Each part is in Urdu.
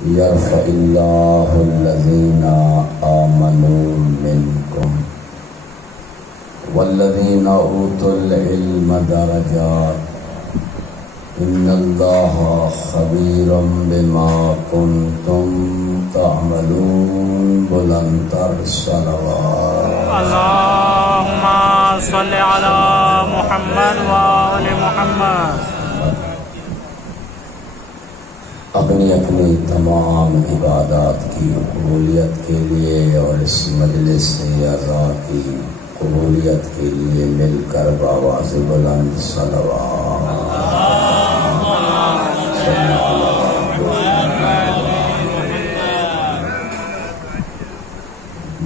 يرفع الله الذين آمنوا منكم والذين أوتوا العلم درجات إن الله خبير بما كنتم تعملون. بلندتر صلوات. اللهم صل على محمد وآل محمد. اپنی اپنی تمام عبادات کی قبولیت کے لیے اور اس مجلس اعزا کی قبولیت کے لیے مل کر بآواز بلند صلوات.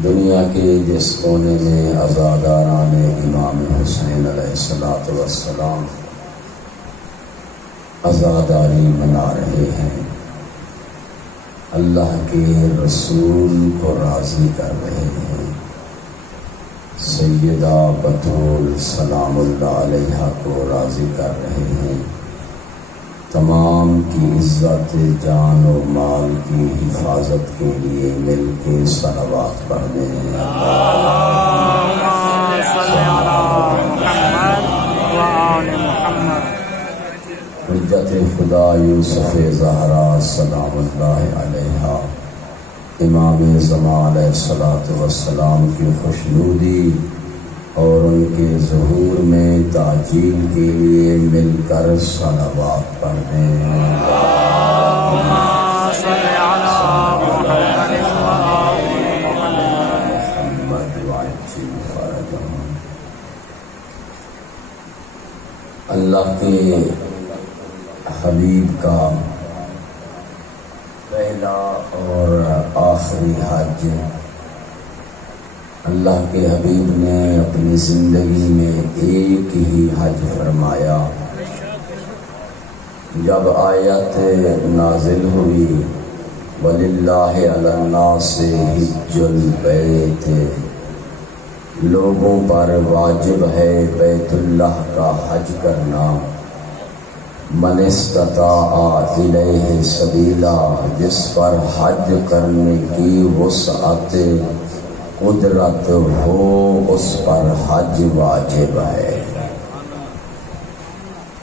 دنیا کے جس کونے میں عزاداران امام حسین علیہ السلام عزاداری منا رہے ہیں، اللہ کے رسول کو راضی کر رہے ہیں، سیدہ بطول سلام اللہ علیہ کو راضی کر رہے ہیں، تمام کی عزت جان و مال کی حفاظت کے لیے مل کے صلوات پڑھنے ہیں. اللهم صل على محمد وآل محمد. حجت خدا یوسف زہرا سلام اللہ علیہ امام زمان علیہ السلام کی خوشنودی اور ان کے ظہور میں تعجیل کے لیے مل کر صلوات پڑھتے ہیں. اللهم صل على محمد وآل محمد. وعجل فرجهم. اللہ کے حبیب کا پہلا اور آخری حج. اللہ کے حبیب نے اپنی زندگی میں ایک ہی حج فرمایا. جب آیت نازل ہوئی وَلِلَّهِ عَلَى النَّاسِ حِجُّ الْبَيْتِ، لوگوں پر واجب ہے بیت اللہ کا حج کرنا، من استطاع الیہ سبیلا، جس پر حج کرنے کی وسعت قدرت ہو اس پر حج واجب ہے.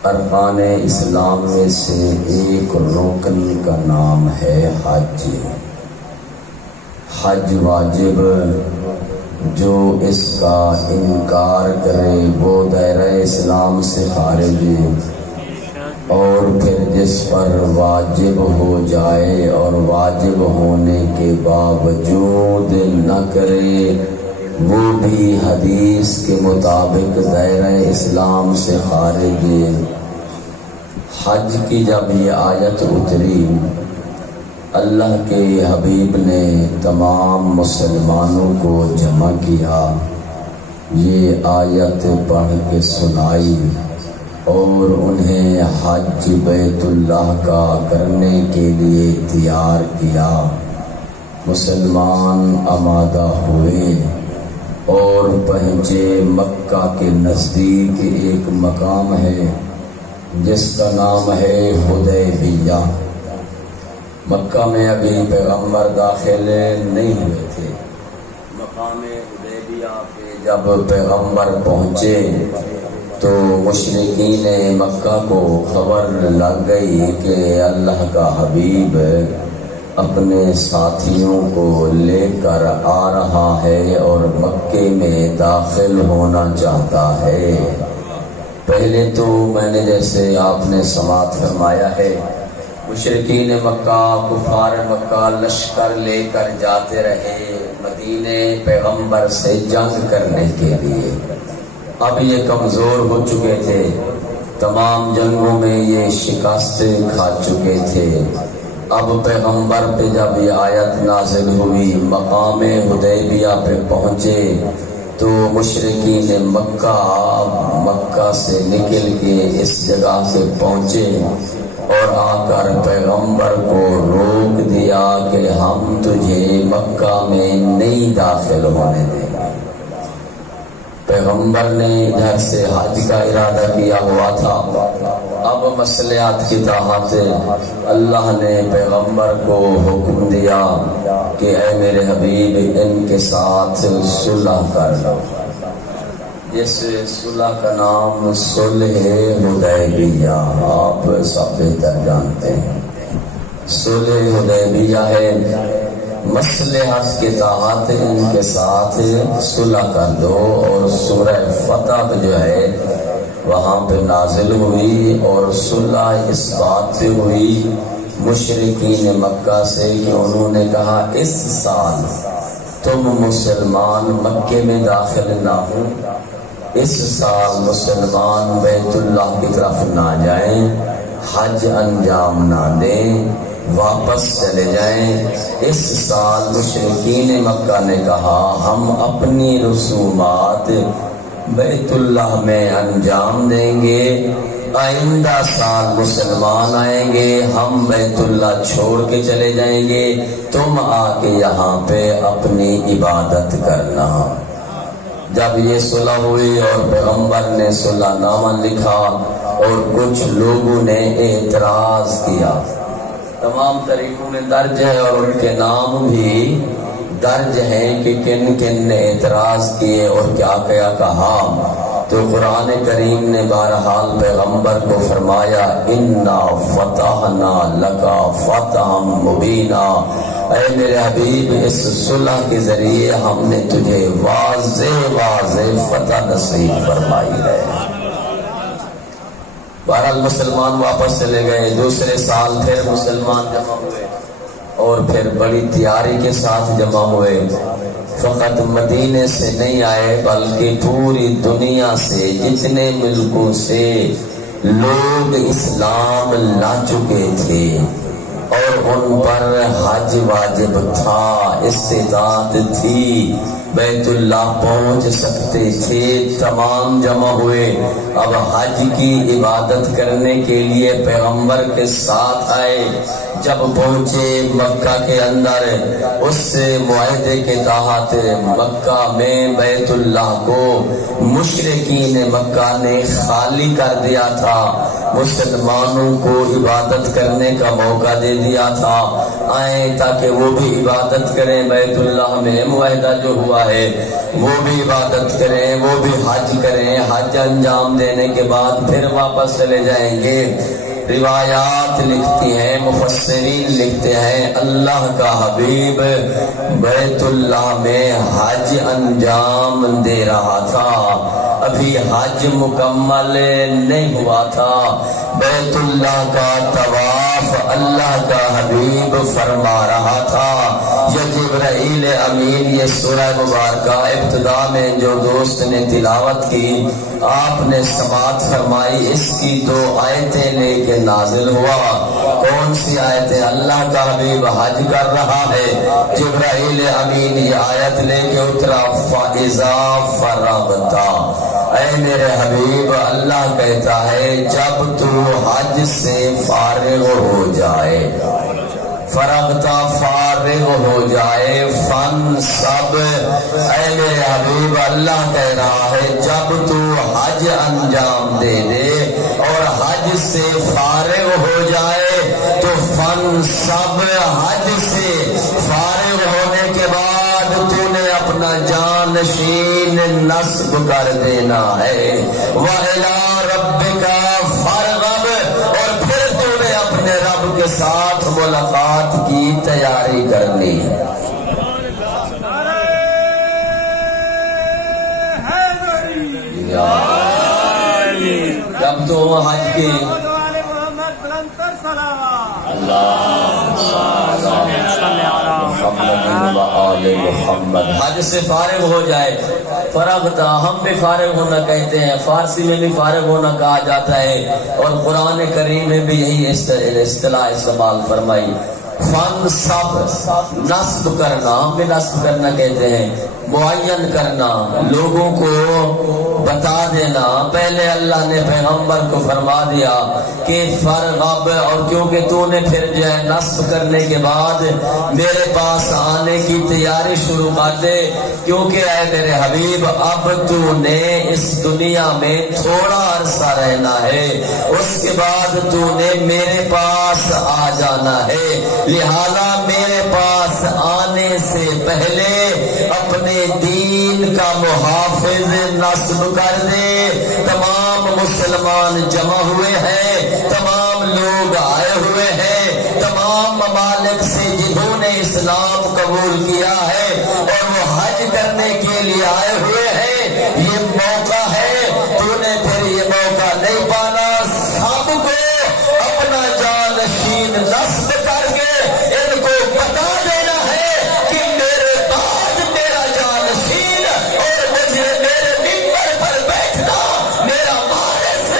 ارکان اسلام میں سے ایک رکن کا نام ہے حج. حج واجب، جو اس کا انکار کرے وہ دائرہ اسلام سے خارج ہے، اور پھر جس پر واجب ہو جائے اور واجب ہونے کے باوجود نہ کرے وہ بھی حدیث کے مطابق دائرہ اسلام سے خارج ہے. حج کی جب یہ آیت اتری، اللہ کے حبیب نے تمام مسلمانوں کو جمع کیا، یہ آیت پڑھ کے سنائی اور انہیں حج بیت اللہ کا کرنے کے لیے تیار کیا. مسلمان آمادہ ہوئے اور پہنچے. مکہ کے نزدیک ایک مقام ہے جس کا نام ہے حدیبیہ. مکہ میں ابھی پیغمبر داخل نہیں ہوئے تھے. مقام حدیبیہ پہ جب پیغمبر پہنچے تو مشرکین مکہ کو خبر لگ گئی کہ اللہ کا حبیب اپنے ساتھیوں کو لے کر آ رہا ہے اور مکے میں داخل ہونا چاہتا ہے. پہلے تو میں نے جیسے آپ نے سماعت فرمایا ہے، مشرکین مکہ کفار مکہ لشکر لے کر جاتے رہے مدینے پیغمبر سے جنگ کرنے کے لیے. اب یہ کمزور ہو چکے تھے، تمام جنگوں میں یہ شکستیں کھا چکے تھے. اب پیغمبر پہ جب یہ آیت نازل ہوئی، مقام حدیبیہ پہ پہنچے تو مشرکین مکہ سے نکل کے اس جگہ سے پہنچے اور آ کر پیغمبر کو روک دیا کہ ہم تجھے مکہ میں نہیں داخل ہونے دیں گے. پیغمبر نے ادھر سے حج کا ارادہ کیا ہوا تھا اب مصلحت کی تحت اللہ نے پیغمبر کو حکم دیا کہ اے میرے حبیب ان کے ساتھ صلح کر لو. اس صلح کا نام صلح حدیبیہ، آپ سب بہتر جانتے ہیں. صلح حدیبیہ ہے مصلحت کے تحت ان کے ساتھ صلح کر دو. اور سورہ فتح جو ہے وہاں پہ نازل ہوئی اور صلح اس بات سے ہوئی مشرکین مکہ سے کہ انہوں نے کہا اس سال تم مسلمان مکے میں داخل نہ ہو، اس سال مسلمان بیت اللہ کی طرف نہ جائیں، حج انجام نہ دیں، واپس چلے جائیں. اس سال مشرکین مکہ نے کہا ہم اپنی رسومات بیت اللہ میں انجام دیں گے، آئندہ سال مسلمان آئیں گے، ہم بیت اللہ چھوڑ کے چلے جائیں گے، تم آ کے یہاں پہ اپنی عبادت کرنا. جب یہ صلح ہوئی اور پیغمبر نے صلح نامہ لکھا اور کچھ لوگوں نے اعتراض کیا، تمام طریقوں میں درج ہے اور ان کے نام بھی درج ہیں کہ کن کن نے اعتراض کیے اور کیا کیا کہا. تو قرآن کریم نے بہرحال پیغمبر کو فرمایا انا فتحنا لکا فتحا مبینا، اے میرے حبیب اس صلح کے ذریعے ہم نے تجھے واضح فتح نصیب فرمائی ہے. بہرحال مسلمان واپس چلے گئے. دوسرے سال پھر مسلمان جمع ہوئے اور پھر بڑی تیاری کے ساتھ جمع ہوئے. فقط مدینے سے نہیں آئے بلکہ پوری دنیا سے جتنے ملکوں سے لوگ اسلام لا چکے تھے اور ان پر حج واجب تھا، استطاعت تھی، بیت اللہ پہنچ سکتے تھے، تمام جمع ہوئے. اب حج کی عبادت کرنے کے لیے پیغمبر کے ساتھ آئے. جب پہنچے مکہ کے اندر اس معاہدے کے تحت مکہ میں بیت اللہ کو مشرکین مکہ نے خالی کر دیا تھا، مسلمانوں کو عبادت کرنے کا موقع دے دیا تھا، آئیں تاکہ وہ بھی عبادت کریں، بیت اللہ میں معاہدہ جو ہوا ہے وہ بھی عبادت کریں، وہ بھی حج کریں، حج انجام دینے کے بعد پھر واپس چلے جائیں گے. روایات لکھتی ہیں، مفسرین لکھتے ہیں اللہ کا حبیب بیت اللہ میں حج انجام دے رہا تھا، ابھی حج مکمل نہیں ہوا تھا. بیت اللہ کا طواف اللہ کا حبیب فرما رہا تھا. یہ جبرائیل امین یہ سورہ مبارکہ ابتدا میں جو دوست نے تلاوت کی آپ نے سماعت فرمائی، اس کی 2 آیتیں لے کے نازل ہوا. کون سی آیتیں؟ اللہ کا حبیب حج کر رہا ہے، جبرائیل امین یہ آیت لے کے اترا فَإِذَا فَرَغْتَ، اے میرے حبیب اللہ کہتا ہے جب تو حج سے فارغ ہو جائے، فرغتا فارغ ہو جائے، فن سب، اے میرے حبیب اللہ کہہ رہا ہے جب تو حج انجام دے دے اور حج سے فارغ ہو جائے تو فن سب، حج سے فارغ ہونے کے بعد تو نے اپنا جانشین نصب کر دینا ہے، وَإِلَىٰ رَبِّكَ فَارْغَب، اور پھر تو نے اپنے رب کے ساتھ ملاقات کی تیاری کرنی ہے. جب تو حج کے محمد حج سے فارغ ہو جائے، فرغتا، ہم بھی فارغ ہونا کہتے ہیں، فارسی میں بھی فارغ ہونا کہا جاتا ہے اور قرآن کریم میں بھی یہی اصطلاح استعمال فرمائی. فن سب نصب کرنا، بھی نصب کرنا کہتے ہیں، معین کرنا، لوگوں کو بتا دینا۔ پہلے اللہ نے پیغمبر کو فرما دیا کہ فرغب، اور کیونکہ تو نے پھر جو ہے نصب کرنے کے بعد میرے پاس آنے کی تیاری شروع کر دے، کیونکہ اے میرے حبیب اب تو نے اس دنیا میں تھوڑا عرصہ رہنا ہے، اس کے بعد تو نے میرے پاس آ جانا ہے، لہذا میرے پاس آنے سے پہلے اپنے دین کا محافظ نصب کر دے۔ تمام مسلمان جمع ہوئے ہیں، تمام لوگ آئے ہوئے ہیں، تمام ممالک سے جنہوں نے اسلام قبول کیا ہے اور وہ حج کرنے کے لیے آئے ہوئے ہیں، یہ موقع ہے، تو نے پھر یہ موقع نہیں پانا، سب کو اپنا جانشین نصب کر کے ان کو بتا دینا ہے کہ میرے بعد میرا جانشین اور مجھے میرے ممبر پر بیٹھنا میرا وارث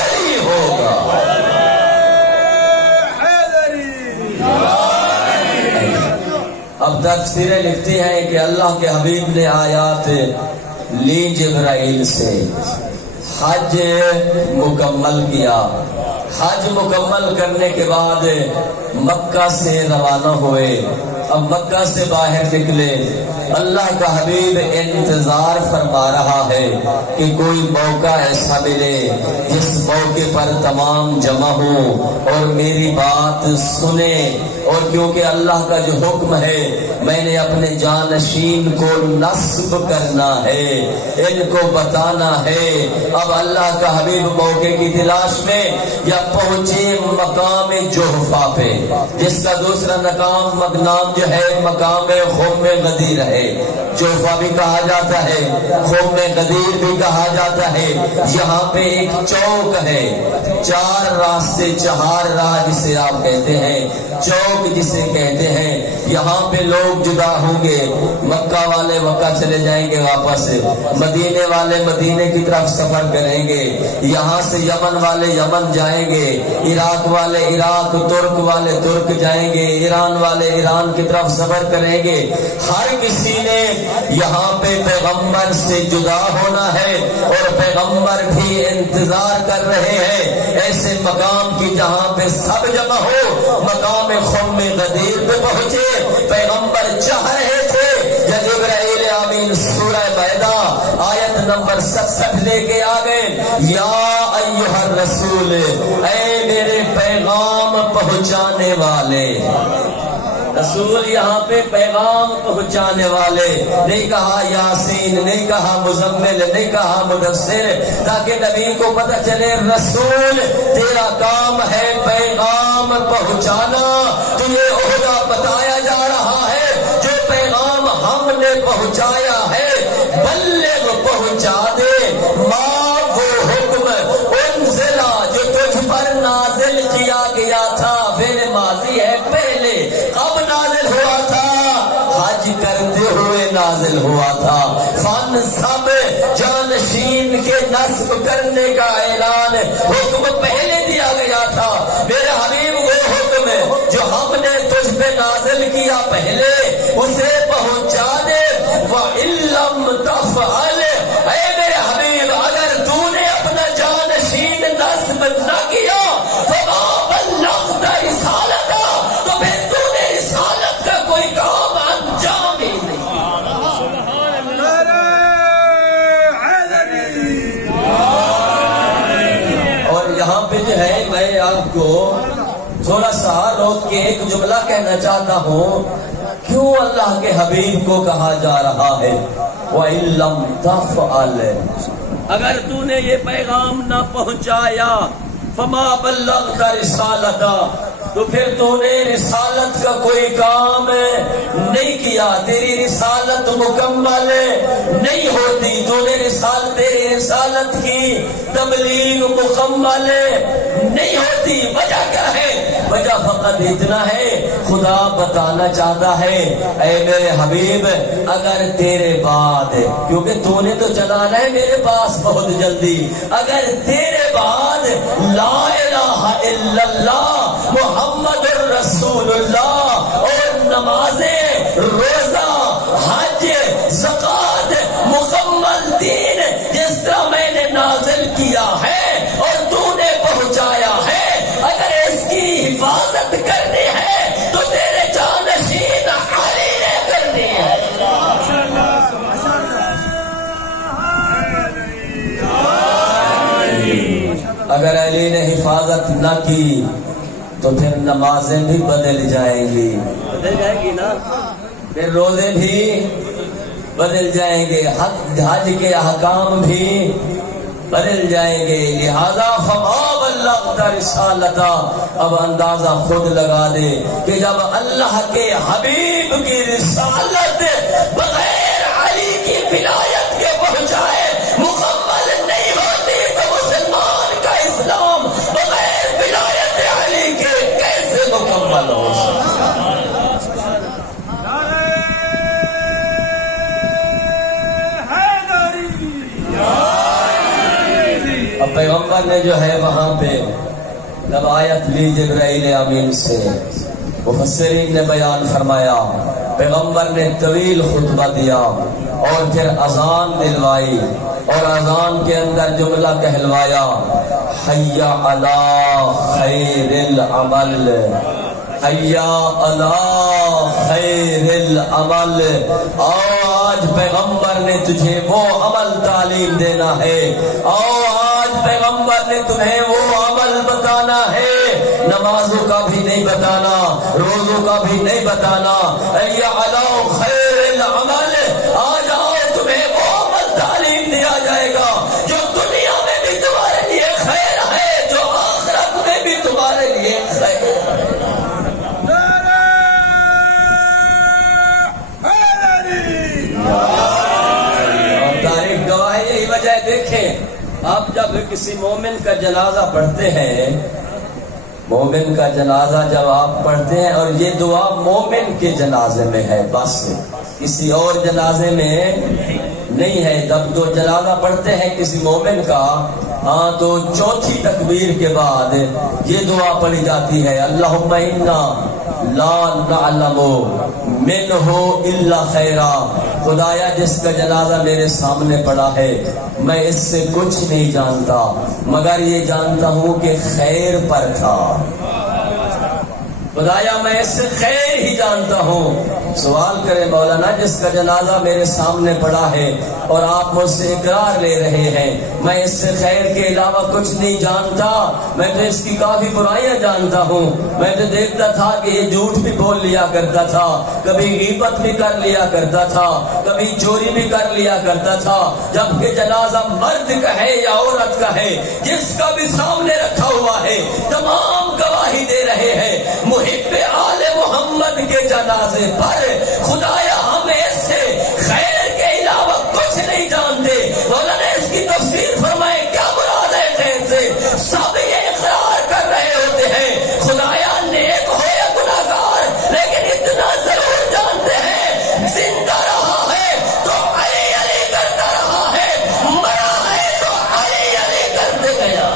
علی ہوگا۔ اب تفسیریں لکھتی ہیں کہ اللہ کے حبیب نے آیات لی جبرائیل سے، حج مکمل کیا، حج مکمل کرنے کے بعد مکہ سے روانہ ہوئے۔ اب مکہ سے باہر نکلے، اللہ کا حبیب انتظار فرما رہا ہے کہ کوئی موقع ایسا ملے جس موقع پر تمام جمع ہوں اور میری بات سنیں، اور کیونکہ اللہ کا جو حکم ہے میں نے اپنے جانشین کو نصب کرنا ہے، ان کو بتانا ہے۔ اب اللہ کا حبیب موقع کی تلاش میں یا پہنچے مقام جحفہ پہ، جس کا دوسرا نام جو ہے مقام خم غدیر ہے، جحفہ بھی کہا جاتا ہے، خم غدیر بھی کہا جاتا ہے۔ یہاں پہ ایک چوک ہے، چار راستے، چہار راہ جسے آپ کہتے ہیں، چوک جسے کہتے ہیں، یہاں پہ لوگ جدا ہوں گے، مکہ والے مکہ چلے جائیں گے واپس، مدینے والے مدینے کی طرف سفر کریں گے، یہاں سے یمن والے یمن جائیں گے، عراق والے عراق، ترک والے ترک جائیں گے، ایران والے ایران کی طرف سفر کریں گے۔ ہر کسی نے یہاں پہ پیغمبر سے جدا ہونا ہے، اور پیغمبر بھی انتظار کر رہے ہیں ایسے مقام کی جہاں پہ سب جمع ہو۔ مقام خم غدیر پہ پہنچے، پیغمبر چاہ رہے تھے یا جبرائیل امین سورہ مائدہ آیت نمبر 67 لے کے آ گئے، یا ایھا الرسول، اے میرے پیغام پہنچانے والے۔ رسول یہاں پہ پیغام پہنچانے والے، نہیں کہا یاسین، نہیں کہا مزمل، نہیں کہا مدثر، تاکہ نبی کو پتہ چلے رسول تیرا کام ہے پیغام پہنچانا، تجھے عہدہ بتایا جا رہا ہے، جو پیغام ہم نے پہنچایا ہے بلغ پہنچا دے، ماں وہ حکم انزلہ جو تجھ پر نازل کیا گیا تھا، فعل ماضی ہے پہلے، کب نازل ہوا تھا؟ حج کرتے ہوئے نازل ہوا تھا۔ فن سب جانشین کے نصب کرنے کا اعلان حکم پہلے دیا گیا تھا، میرے حبیب وہ حکم جو ہم نے تجھ پہ نازل کیا پہلے اسے پہنچا دے۔ وَإِن لَّمْ تَفْعَلْ، اے میرے حبیب اگر تو نے اپنا جانشین نصب نہ کیا فَمَا بَلَّغْتَ رِسَالَتَهُ، تو پھر تو نے رسالت کا کوئی کام انجام ہی نہیں۔ اور یہاں پہ جو ہے میں آپ کو تھوڑا سا روک کے ایک جملہ کہنا چاہتا ہوں، کیوں اللہ کے حبیب کو کہا جا رہا ہے وَإِن لَّمْ تَفْعَلْ، اگر تو نے یہ پیغام نہ پہنچایا فَمَا بَلَّغْتَ رِسَالَتَهُ، تو پھر تو نے رسالت کا کوئی کام نہیں کیا، تیری رسالت مکمل نہیں ہوتی، تو نے تیری رسالت کی تبلیغ مکمل نہیں ہوتی۔ وجہ کیا ہے؟ وجہ فقط اتنا ہے، خدا بتانا چاہتا ہے اے میرے حبیب اگر تیرے بعد، کیونکہ تو نے تو چلانا ہے میرے پاس بہت جلدی، اگر تیرے بعد لا الہ الا اللہ محمد رسول اللہ اور نمازیں، روزہ، حج، زکات، مکمل دین جس طرح میں نے نازل کیا ہے اور تو نے پہنچایا ہے، اگر اس کی حفاظت کرنی ہے تو تیرے جانشین علی نے کرنی ہے۔ اگر علی نے حفاظت نہ کی تو پھر نمازیں بھی بدل جائیں گی، بدل جائیں گی نا، پھر روزے بھی بدل جائیں گے، حج کے احکام بھی بدل جائیں گے۔ لہذا فما بلغت رسالتا، اب اندازہ خود لگا دے کہ جب اللہ کے حبیب کی رسالت بغیر علی کی ولایت کے پہنچائے مکمل نہیں ہوتی تو مسلمان کا اسلام بغیر ولایت علی کے کیسے مکمل ہو سکتا ہے؟ اب پیغمبر نے جو ہے وہاں پہ جب آیت لی جبرائیل امین سے، مفسرین نے بیان فرمایا، پیغمبر نے طویل خطبہ دیا اور پھر اذان دلوائی اور اذان کے اندر جملہ کہلوایا، حی علی خیر العمل، حی علی خیر العمل۔ آج پیغمبر نے تجھے وہ عمل تعلیم دینا ہے، آج پیغمبر نے تمہیں وہ عمل بتانا ہے، نمازوں کا بھی نہیں بتانا، روزوں کا بھی نہیں بتانا، حی علی خیر العمل، آج آؤ تمہیں وہ عمل تعلیم دیا جائے گا جو دنیا میں بھی تمہارے لیے خیر ہے، جو آخرت میں بھی تمہارے لیے خیر ہے۔ تاریخ گواہ یہی وجہ دیکھیں، آپ جب کسی مومن کا جنازہ پڑھتے ہیں، مومن کا جنازہ جب آپ پڑھتے ہیں، اور یہ دعا مومن کے جنازے میں ہے، بس کسی اور جنازے میں نہیں ہے۔ جب تو جنازہ پڑھتے ہیں کسی مومن کا، ہاں تو چوتھی تکبیر کے بعد یہ دعا پڑھی جاتی ہے، اللہم انا لا نعلم منہ الا خیرا، خدایا جس کا جنازہ میرے سامنے پڑا ہے میں اس سے کچھ نہیں جانتا مگر یہ جانتا ہوں کہ خیر پر تھا، خدایا میں اس سے خیر ہی جانتا ہوں۔ سوال کرے مولانا جس کا جنازہ میرے سامنے پڑا ہے اور آپ مجھ سے اقرار لے رہے ہیں میں اس سے خیر کے علاوہ کچھ نہیں جانتا، میں تو اس کی کافی برائیاں جانتا ہوں، میں تو دیکھتا تھا کہ یہ جھوٹ بھی بول لیا کرتا تھا، کبھی غیبت بھی کر لیا کرتا تھا، کبھی چوری بھی کر لیا کرتا تھا، جبکہ جنازہ مرد کا ہے یا عورت کا ہے، جس کا بھی سامنے رکھا ہوا ہے تمام گواہی دے رہے ہیں محب آل محمد کے جنازے پر خدایا ہم اس سے خیر کے علاوہ کچھ نہیں جانتے۔ مولانا اس کی تفسیر فرمائے کیا مراد ہے خیر سے؟ سب یہ اقرار کر رہے ہوتے ہیں خدایا نیک ہو یا گناہگار لیکن اتنا ضرور جانتے ہیں زندہ رہا ہے تو علی علی کرتا رہا ہے، مرا ہے تو علی علی کرتے گیا۔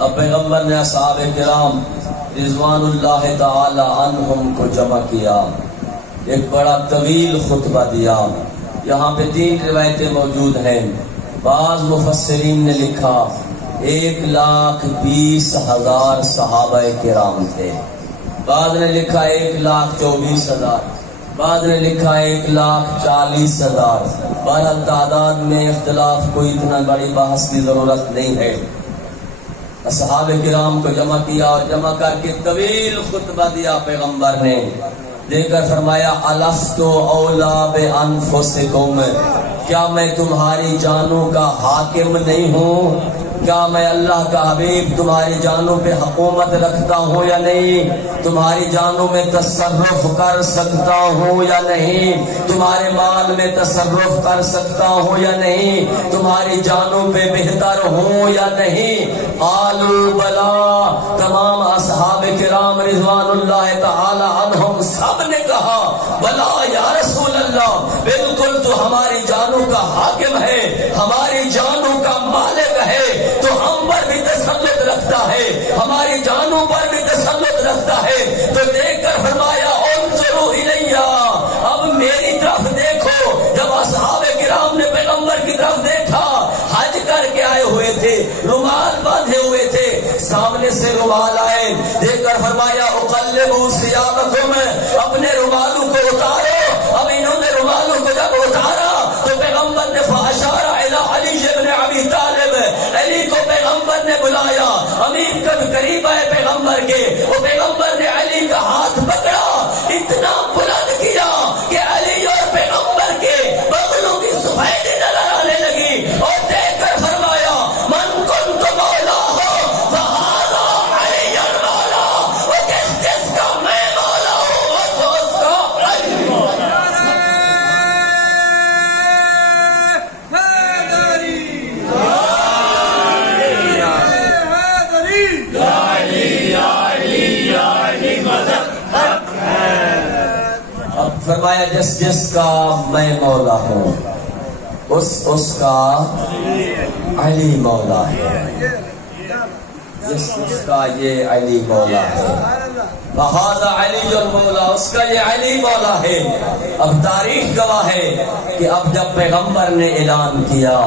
اب پیغمبر نے اصحاب کرام رضوان اللہ تعالی عنہم کو جمع کیا، ایک بڑا طویل خطبہ دیا۔ یہاں پہ 3 روایتیں موجود ہیں، بعض مفسرین نے لکھا 1,20,000 صحابہ کرام تھے، بعض نے لکھا 1,24,000، بعض نے لکھا 1,40,000۔ بہرحال تعداد میں اختلاف، کوئی اتنا بڑی بحث کی ضرورت نہیں ہے۔ اصحاب کرام کو جمع کیا اور جمع کر کے طویل خطبہ دیا پیغمبر نے، دے کر فرمایا الست اولا بانفسکم، کیا میں تمہاری جانوں کا حاکم نہیں ہوں؟ کیا میں اللہ کا حبیب تمہاری جانوں پہ حکومت رکھتا ہوں یا نہیں؟ تمہاری جانوں میں تصرف کر سکتا ہوں یا نہیں؟ تمہارے مال میں تصرف کر سکتا ہوں یا نہیں؟ تمہاری جانوں پہ بہتر ہوں یا نہیں؟ قالوا بلا، تمام اصحاب کرام رضوان اللہ تعالی عنہم سب نے کہا بلا یا رسول اللہ، بالکل تو ہماری جانوں کا حاکم ہے، ہماری جانوں کا مالک ہے، تو ہم پر بھی تسلط رکھتا ہے، ہماری جانوں پر بھی تسلط رکھتا ہے۔ تو دیکھ کر فرمایا انظروا الیہ، اب میری طرف دیکھو۔ جب اصحاب کرام نے پیغمبر کی طرف دیکھا، حج کر کے آئے ہوئے تھے، رومال باندھے ہوئے تھے، سامنے سے رومال آئے، دیکھ کر فرمایا اقلبوا ثیابکم، اپنے رومالوں کو اتارو۔ اب انہوں نے رومالوں کو جب اتارا تو پیغمبر نے فاشار الی علی بن ابی طالب، علی کو پیغمبر نے بلایا، امیر کب قریب آئے پیغمبر کے، وہ پیغمبر نے علی کا ہاتھ پکڑا، اتنا بلند کیا کہ علی اور پیغمبر کے بغلوں کی سفیدی نظر آنے لگی، اور دیکھ کر فرمایا من کنت مولا ہو فہذا علی مولا، وہ کس کس کا میں مولا ہوں، وہ اس کا علی مولا۔ فرمایا جس جس کا میں مولا ہوں اس کا علی مولا ہے، جس کا یہ علی مولا ہے، فہذا علی المولا، اس کا یہ علی مولا ہے۔ اب تاریخ گواہ ہے کہ اب جب پیغمبر نے اعلان کیا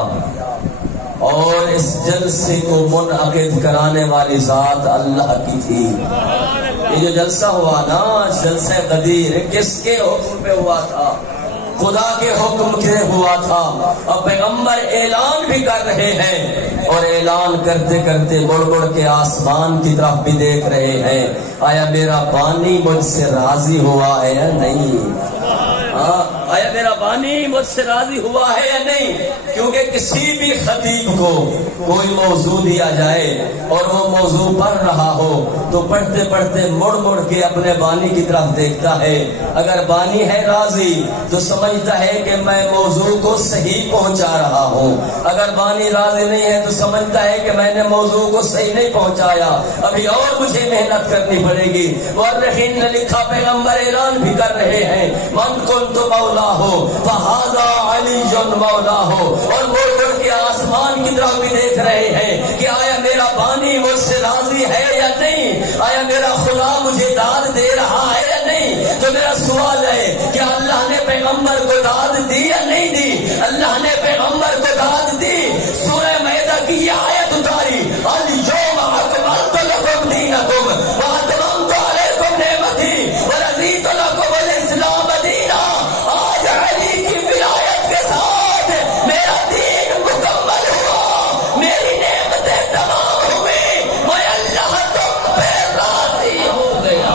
اور اس جلسے کو منعقد کرانے والی ذات اللہ کی تھی، یہ جو جلسہ ہوا نا، جلسہ قدیر، کس کے حکم پہ ہوا تھا؟ خدا کے حکم سے ہوا تھا۔ اب پیغمبر اعلان بھی کر رہے ہیں، اور اعلان کرتے کرتے مڑ مڑ کے آسمان کی طرف بھی دیکھ رہے ہیں، آیا میرا بانی مجھ سے راضی ہوا ہے یا نہیں؟ آیا میرا بانی مجھ سے راضی ہوا ہے یا نہیں؟ کیونکہ کسی بھی خطیب کو کوئی موضوع دیا جائے اور وہ موضوع پڑھ رہا ہو تو پڑھتے پڑھتے مڑ مڑ کے اپنے بانی کی طرف دیکھتا ہے۔ اگر بانی ہے راضی تو سمجھتا ہے کہ میں موضوع کو صحیح پہنچا رہا ہوں، اگر بانی راضی نہیں ہے تو سمجھتا ہے کہ میں نے موضوع کو صحیح نہیں پہنچایا، ابھی اور مجھے محنت کرنی پڑے گی۔ مورخین نے لکھا پیغمبر اعلان بھی کر رہے ہیں من کنت مولا ہو فہذا علی مولا ہو، اور مڑ مڑ کے آسمان کی طرف بھی دیکھ رہے ہیں کہ آیا میرا بانی مجھ سے راضی ہے یا نہیں، آیا میرا خدا مجھے داد دے رہا ہے یا نہیں۔ تو میرا سوال ہے کہ اللہ نے پیغمبر کو داد دی یا نہیں دی؟ اللہ نے پیغمبر کو داد دی۔ سورہ مائدہ کی یہ آیت اتاری، الیوم اکملت لکم دینکم واتممت علیکم نعمتی ورضیت لکم الاسلام دینا۔ آج علی کی ولایت کے ساتھ میرا دین مکمل ہوا، میری نعمتیں تمام ہوئی، میں اللہ تم پہ راضی ہو گیا۔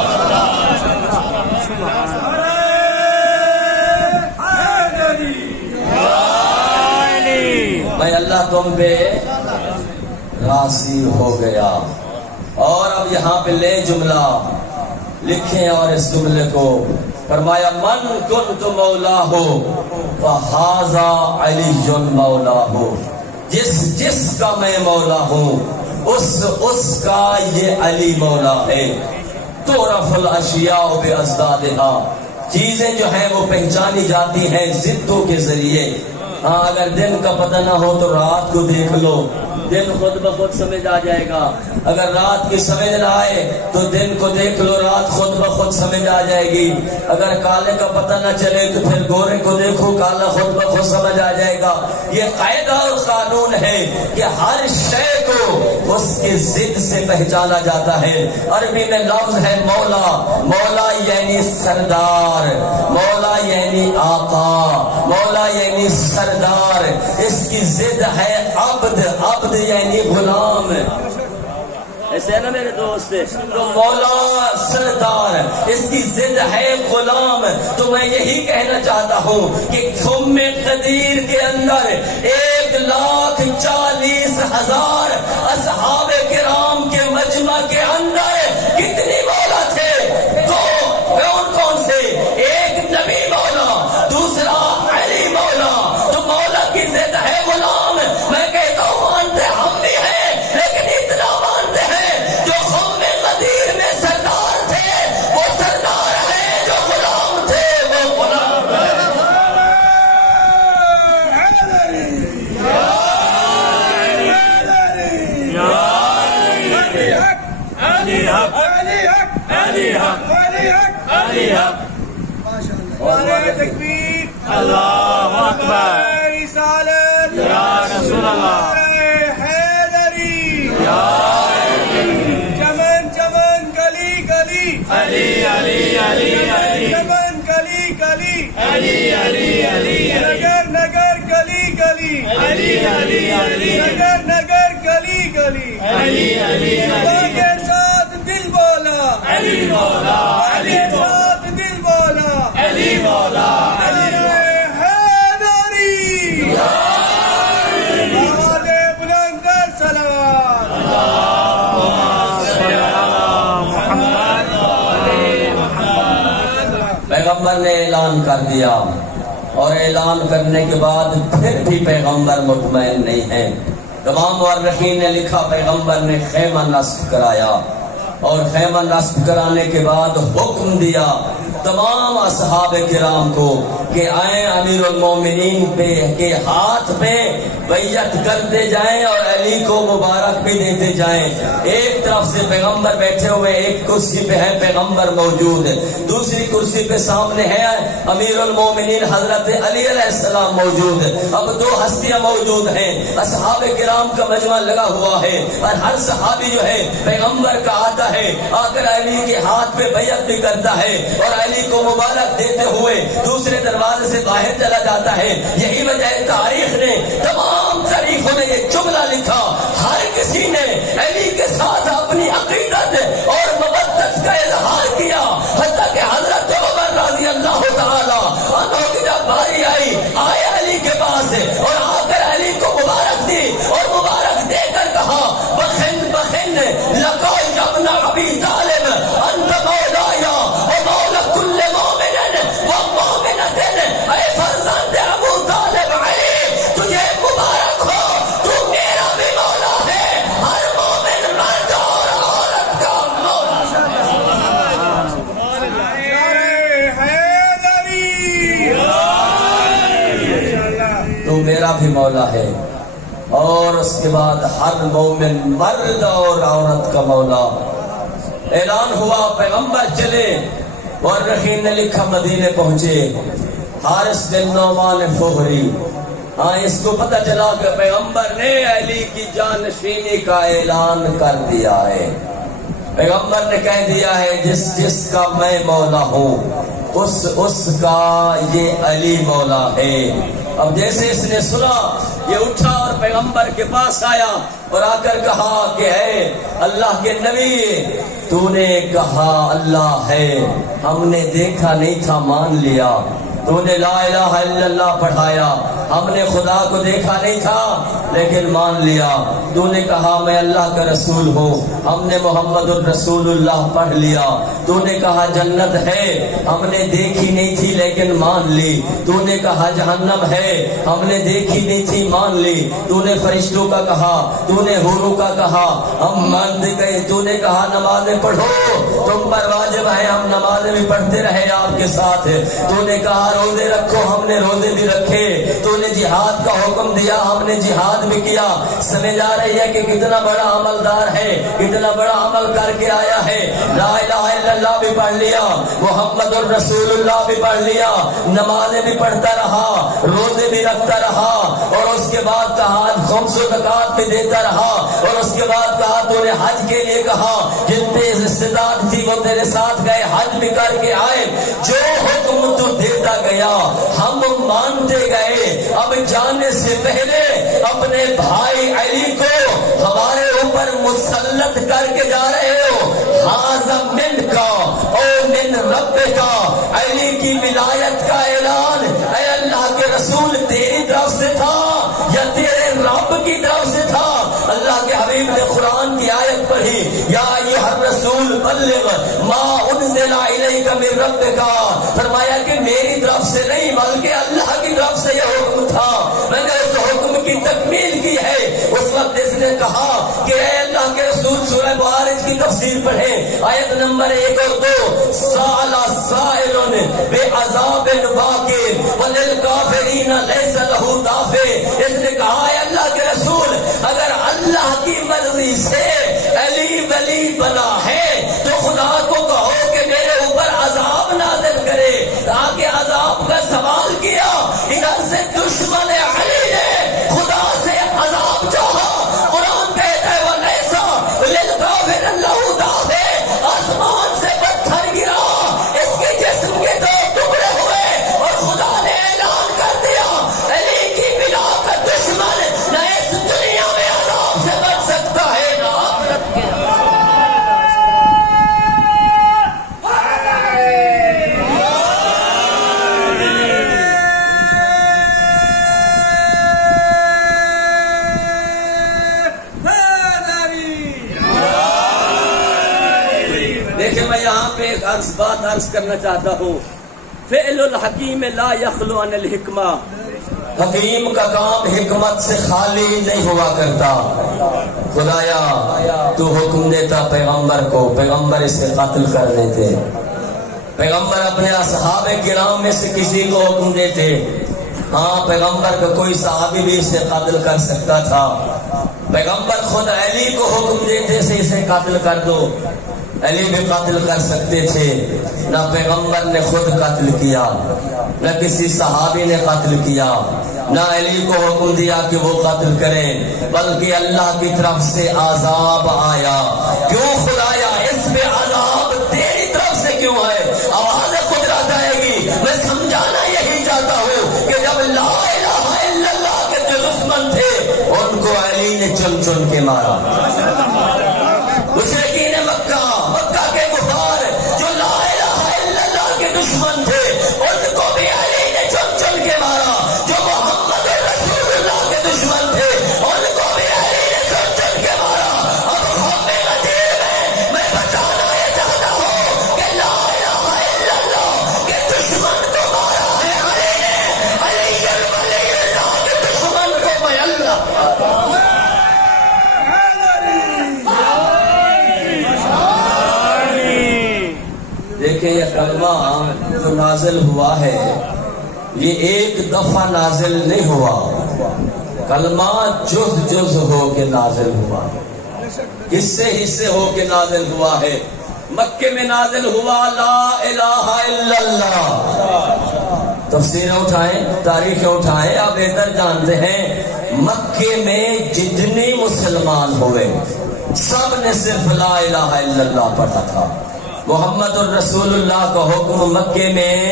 میں اللہ تم پہ راضی ہو گیا۔ اور اب یہاں پہ لے جملہ لکھیں، اور اس جملے کو فرمایا من کنت مولا ہو فہذا علی مولا ہو، جس کا میں مولا ہوں اس کا یہ علی مولا ہے۔ تعرف الاشیاء بازدادہا، چیزیں جو ہیں وہ پہچانی جاتی ہیں ضدوں کے ذریعے۔ ہاں اگر دن کا پتہ نہ ہو تو رات کو دیکھ لو، دن خود بخود سمجھ آ جائے گا۔ اگر رات کی سمجھ نہ آئے تو دن کو دیکھ لو، رات خود بخود سمجھ آ جائے گی۔ اگر کالے کا پتہ نہ چلے تو پھر گورے کو دیکھو، کالا خود بخود سمجھ آ جائے گا۔ یہ قاعدہ اور قانون ہے کہ ہر شے کو اس کی ضد سے پہچانا جاتا ہے۔ عربی میں لفظ ہے مولا، مولا یعنی سردار، مولا یعنی آقا، مولا یعنی سردار۔ اس کی ضد ہے عبد، عبد یعنی غلام، ایسے ہے نا میرے دوست۔ تو مولا سردار، اس کی ضد ہے غلام۔ تو میں یہی کہنا چاہتا ہوں کہ خم قدیر کے اندر 1,40,000 مجمع کے اندر کتنی مولا تھے؟ دو. کون کون سے؟ ایک نبی مولا، دوسرا علی مولا. تو مولا کی ضد ہے غلام. میں کہتا ہوں مانتے ہم بھی ہیں، لیکن اتنا مانتے ہیں جو قوم غدیر میں سردار تھے وہ سردار ہیں، جو غلام تھے وہ غلام ہیں. اللہ اکبر یا رسول اللہ حیدری چمن چمن گلی گلی علی علی علی علی چمن گلی گلی علی علی علی نگر نگر گلی گلی علی علی علی نگر نگر گلی گلی علی علی ماں کے ساتھ دل بولا علی مولا علی علی کے مولا ساتھ دل بولا علی مولا علی حیدری آل بلند سلام پیغمبر نے اعلان کر دیا، اور اعلان کرنے کے بعد پھر بھی پیغمبر مطمئن نہیں ہے. تمام مورخین نے لکھا پیغمبر نے خیمہ نصب کرایا، اور خیمہ نصب کرانے کے بعد حکم دیا تمام اصحاب کرام کو کہ آئیں امیر المومنین پہ کے ہاتھ پہ بیعت کرتے جائیں اور علی کو مبارک بھی دیتے جائیں. ایک طرف سے پیغمبر بیٹھے ہوئے، ایک کرسی پہ ہے پیغمبر موجود، دوسری کرسی پہ سامنے ہے امیر المومنین حضرت علی علیہ السلام موجود. اب دو ہستیاں موجود ہیں، اصحاب کرام کا مجمع لگا ہوا ہے، اور ہر صحابی جو ہے پیغمبر کا آتا ہے، آ کر علی کے ہاتھ پہ بیعت بھی کرتا ہے اور علی کو مبارک دیتے ہوئے دوسرے دروازے سے باہر چلا جاتا ہے. یہی وجہ ہے تاریخ نے، تمام تاریخوں نے یہ جملہ لکھا، ہر کسی نے علی کے ساتھ اپنی عقیدت اور مودت کا اظہار کیا، حتیٰ کہ حضرت عمر رضی اللہ تعالی عنہ کی جب باری آئی، آئے علی کے پاس اور آ کر علی کو مبارک دی، اور مبارک دے کر کہا بخن بخن لقا ابن ابی طالب انت مولایا و مولا کل مومن و مومنت. اے فرزند ابو طالب علی، تجھے مبارک ہو، تو میرا بھی مولا ہے، ہر مومن مرد اور عورت کا مولا. تو میرا بھی مولا ہے، اور اس کے بعد ہر مومن مرد اور عورت کا مولا. اعلان ہوا، پیغمبر چلے، مورخین نے لکھا مدینے پہنچے. حارث بن نعمان فہری، ہاں اس کو پتہ چلا کہ پیغمبر نے علی کی جانشینی کا اعلان کر دیا ہے. پیغمبر نے کہہ دیا ہے جس کا میں مولا ہوں اس کا یہ علی مولا ہے. اب جیسے اس نے سنا، یہ اٹھا اور پیغمبر کے پاس آیا اور آ کر کہا کہ اے اللہ کے نبی، تو نے کہا اللہ ہے، ہم نے دیکھا نہیں تھا مان لیا. تو نے لا الہ الا اللہ پڑھایا، ہم نے خدا کو دیکھا نہیں تھا لیکن مان لیا. تو نے کہا میں اللہ کا رسول ہوں، ہم نے محمد الرسول اللہ پڑھ لیا. تو نے کہا جنت ہے، ہم نے دیکھی نہیں تھی لیکن مان لی. تو نے کہا جہنم ہے، ہم نے دیکھی نہیں تھی مان لی. تو نے فرشتوں کا کہا، تو نے حوروں کا کہا، ہم مانتے گئے. تو نے کہا نمازیں پڑھو، تم پر واجب ہے، ہم نمازیں بھی پڑھتے رہے آپ کے ساتھ. تو نے کہا روزے رکھو، ہم نے روزے بھی رکھے. تو نے جہاد کا حکم دیا، ہم نے جہاد بھی کیا. سمجھ آ رہی ہے کہ کتنا بڑا عملدار ہے، کتنا بڑا عمل کر کے آیا ہے. لا الہ الا اللہ بھی پڑھ لیا، محمد الرسول اللہ بھی پڑھ لیا، نمازیں بھی پڑھتا رہا، روزے بھی رکھتا رہا، اور اس کے بعد کہا خمس و زکات بھی دیتا رہا. اور اس کے بعد کہا تو نے حج کے لیے کہا، جن پہ استطاعت تھی وہ تیرے ساتھ گئے، حج بھی کر کے آئے. جو حکم تو دیتا گیا ہم مانتے گئے. اب جانے سے پہلے اپنے بھائی علی کو ہمارے اوپر مسلط کر کے جا رہے ہو. ہاذا من کا او من رب کا، علی کی ولایت کا اعلان اے اللہ کے رسول تیری طرف سے تھا یا تیرے رب کی طرف سے تھا؟ اللہ کے حبیب نے قرآن کی آیت پڑھی پڑھی یا ایھا الرسول بلغ ما انزل الیک من ربک، فرمایا کہ میری طرف سے نہیں بلکہ اللہ کی طرف سے یہ حکم تھا، میں نے اس حکم کی تکمیل کی ہے۔ اس وقت اس نے کہا کہ اے اللہ کے رسول سورہ معارج کی تفسیر پڑھیں، آیت نمبر 1 اور 2، سأل سائل بعذاب واقع وللکافرین لیس لہ دافع۔ اس نے کہا اے اللہ کے رسول اگر اللہ کی مرضی سے علی ولی بنا ہے تو خدا کو کہو کہ میرے اوپر عذاب نازل کرے، تاکہ عذاب کا سوال کیا، ادھر سے دشمن علی نے خدا سے عذاب چاہا۔ قرآن کہتا ہے وَلَيْسَ لِلْكَافِرِ لَهُ دَافِعٌ، آسمان سے پتھر گرا، اس کے جسم کے 2 ٹکڑے ہوئے اور خدا نے اعلان کر دیا علی کی بلا کا دشمن نہ اس دنیا میں عذاب سے بچ سکتا ہے نہ آخرت کے۔ دیکھیں میں یہاں پہ ایک بات عرض کرنا چاہتا ہوں، فعل الحکیم لا یخلو عن الحکمہ، حکیم کا کام حکمت سے خالی نہیں ہوا کرتا۔ خدایا تو حکم دیتا پیغمبر کو، پیغمبر اسے قتل کر دیتے، پیغمبر اپنے اصحاب کرام میں سے کسی کو حکم دیتے، ہاں پیغمبر کا کوئی صحابی بھی اسے قتل کر سکتا تھا، پیغمبر خود علی کو حکم دیتے سے اسے قتل کر دو، علی بھی قتل کر سکتے تھے، نہ پیغمبر نے خود قتل کیا، نہ کسی صحابی نے قتل کیا، نہ علی کو حکم دیا کہ وہ قتل کریں، بلکہ اللہ کی طرف سے عذاب آیا۔ کیوں خدایا اس پہ عذاب تیری طرف سے کیوں ہے؟ آواز قدرت آئے گی۔ میں سمجھانا یہی چاہتا ہوں کہ جب لا الہ الا اللہ کے جو دشمن تھے ان کو علی نے چن چن کے مارا، مشرکین مکہ کے کفار جو لا الہ الا اللہ کے دشمن تھے ان کو بھی علی نے چن چن کے مارا، جو محمد رسول اللہ کے دشمن تھے ان کو بھی علی نے چن چن کے مارا۔ اب خود غدیر میں بتانا یہ چاہتا ہوں کہ لا الہ الا اللہ کے دشمن کو مارا ہے علی نے، علی ولی اللہ کے دشمن کو میں اللہ۔ دیکھیں یہ کلمہ جو نازل ہوا ہے یہ ایک دفعہ نازل نہیں ہوا، کلمہ جز جز ہو کے نازل ہوا، حصے حصے ہو کے نازل ہوا ہے۔ مکے میں نازل ہوا لا الہ الا اللہ، تفسیریں اٹھائیں، تاریخیں اٹھائیں، آپ بہتر جانتے ہیں مکے میں جتنے مسلمان ہوئے سب نے صرف لا الہ الا اللہ پڑھا تھا۔ محمد الرسول اللہ کا حکم مکے میں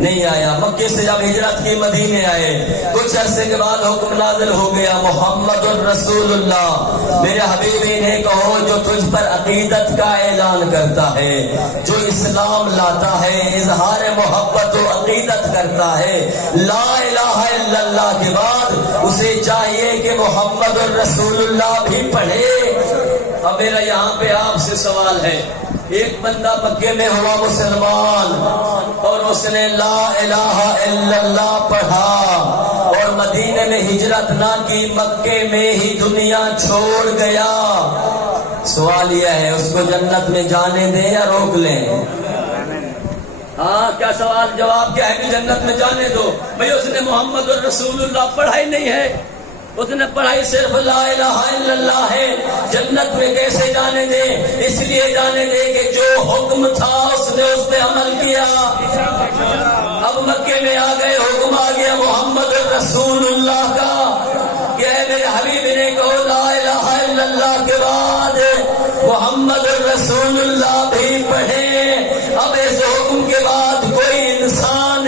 نہیں آیا، مکے سے جب ہجرت کی مدینے آئے کچھ عرصے کے بعد حکم نازل ہو گیا محمد الرسول اللہ، میرے حبیب انہیں کہو جو تجھ پر عقیدت کا اعلان کرتا ہے، جو اسلام لاتا ہے، اظہار محبت و عقیدت کرتا ہے، لا الہ الا اللہ کے بعد اسے چاہیے کہ محمد الرسول اللہ بھی پڑھے۔ اب میرا یہاں پہ آپ سے سوال ہے، ایک بندہ مکے میں ہوا مسلمان اور اس نے لا الہ الا اللہ پڑھا اور مدینے میں ہجرت نہ کی، مکے میں ہی دنیا چھوڑ گیا، سوال یہ ہے اس کو جنت میں جانے دیں یا روک لیں؟ ہاں کیا سوال جواب کیا ہے کہ جنت میں جانے دو؟ بھئی اس نے محمد الرسول اللہ پڑھا ہی نہیں ہے، اس نے پڑھائی صرف لا الہ الا اللہ ہے، جنت میں کیسے جانے دے؟ اس لیے جانے دے کہ جو حکم تھا اس نے اس پہ عمل کیا۔ اب مکے میں آ گئے، حکم آ گیا محمد الرسول اللہ کا کہ اے میرے حبیب نے کہو لا الہ الا اللہ کے بعد محمد الرسول اللہ بھی پڑھے۔ اب اس حکم کے بعد کوئی انسان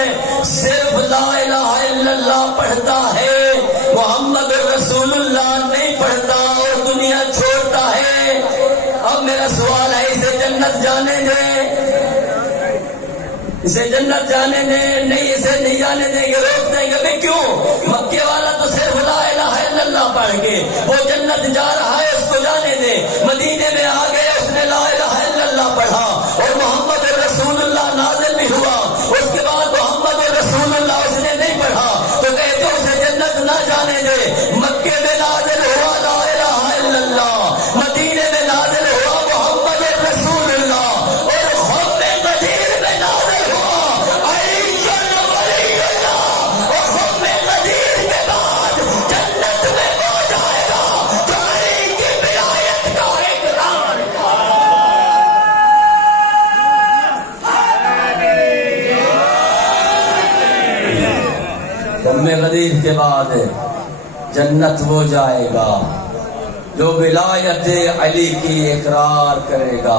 صرف لا الہ الا اللہ پڑھتا ہے، محمد رسول اللہ نہیں پڑھتا اور دنیا چھوڑتا ہے، اب میرا سوال ہے اسے جنت جانے دیں؟ اسے جنت جانے دیں؟ نہیں، اسے نہیں جانے دیں گے، روک دیں گے۔ بھئی کیوں؟ مکے والا تو صرف لا الہ الا اللہ پڑھ کے وہ جنت جا رہا ہے، اس کو جانے دیں۔ مدینے بعد جنت وہ جائے گا جو ولایت علی کی اقرار کرے گا۔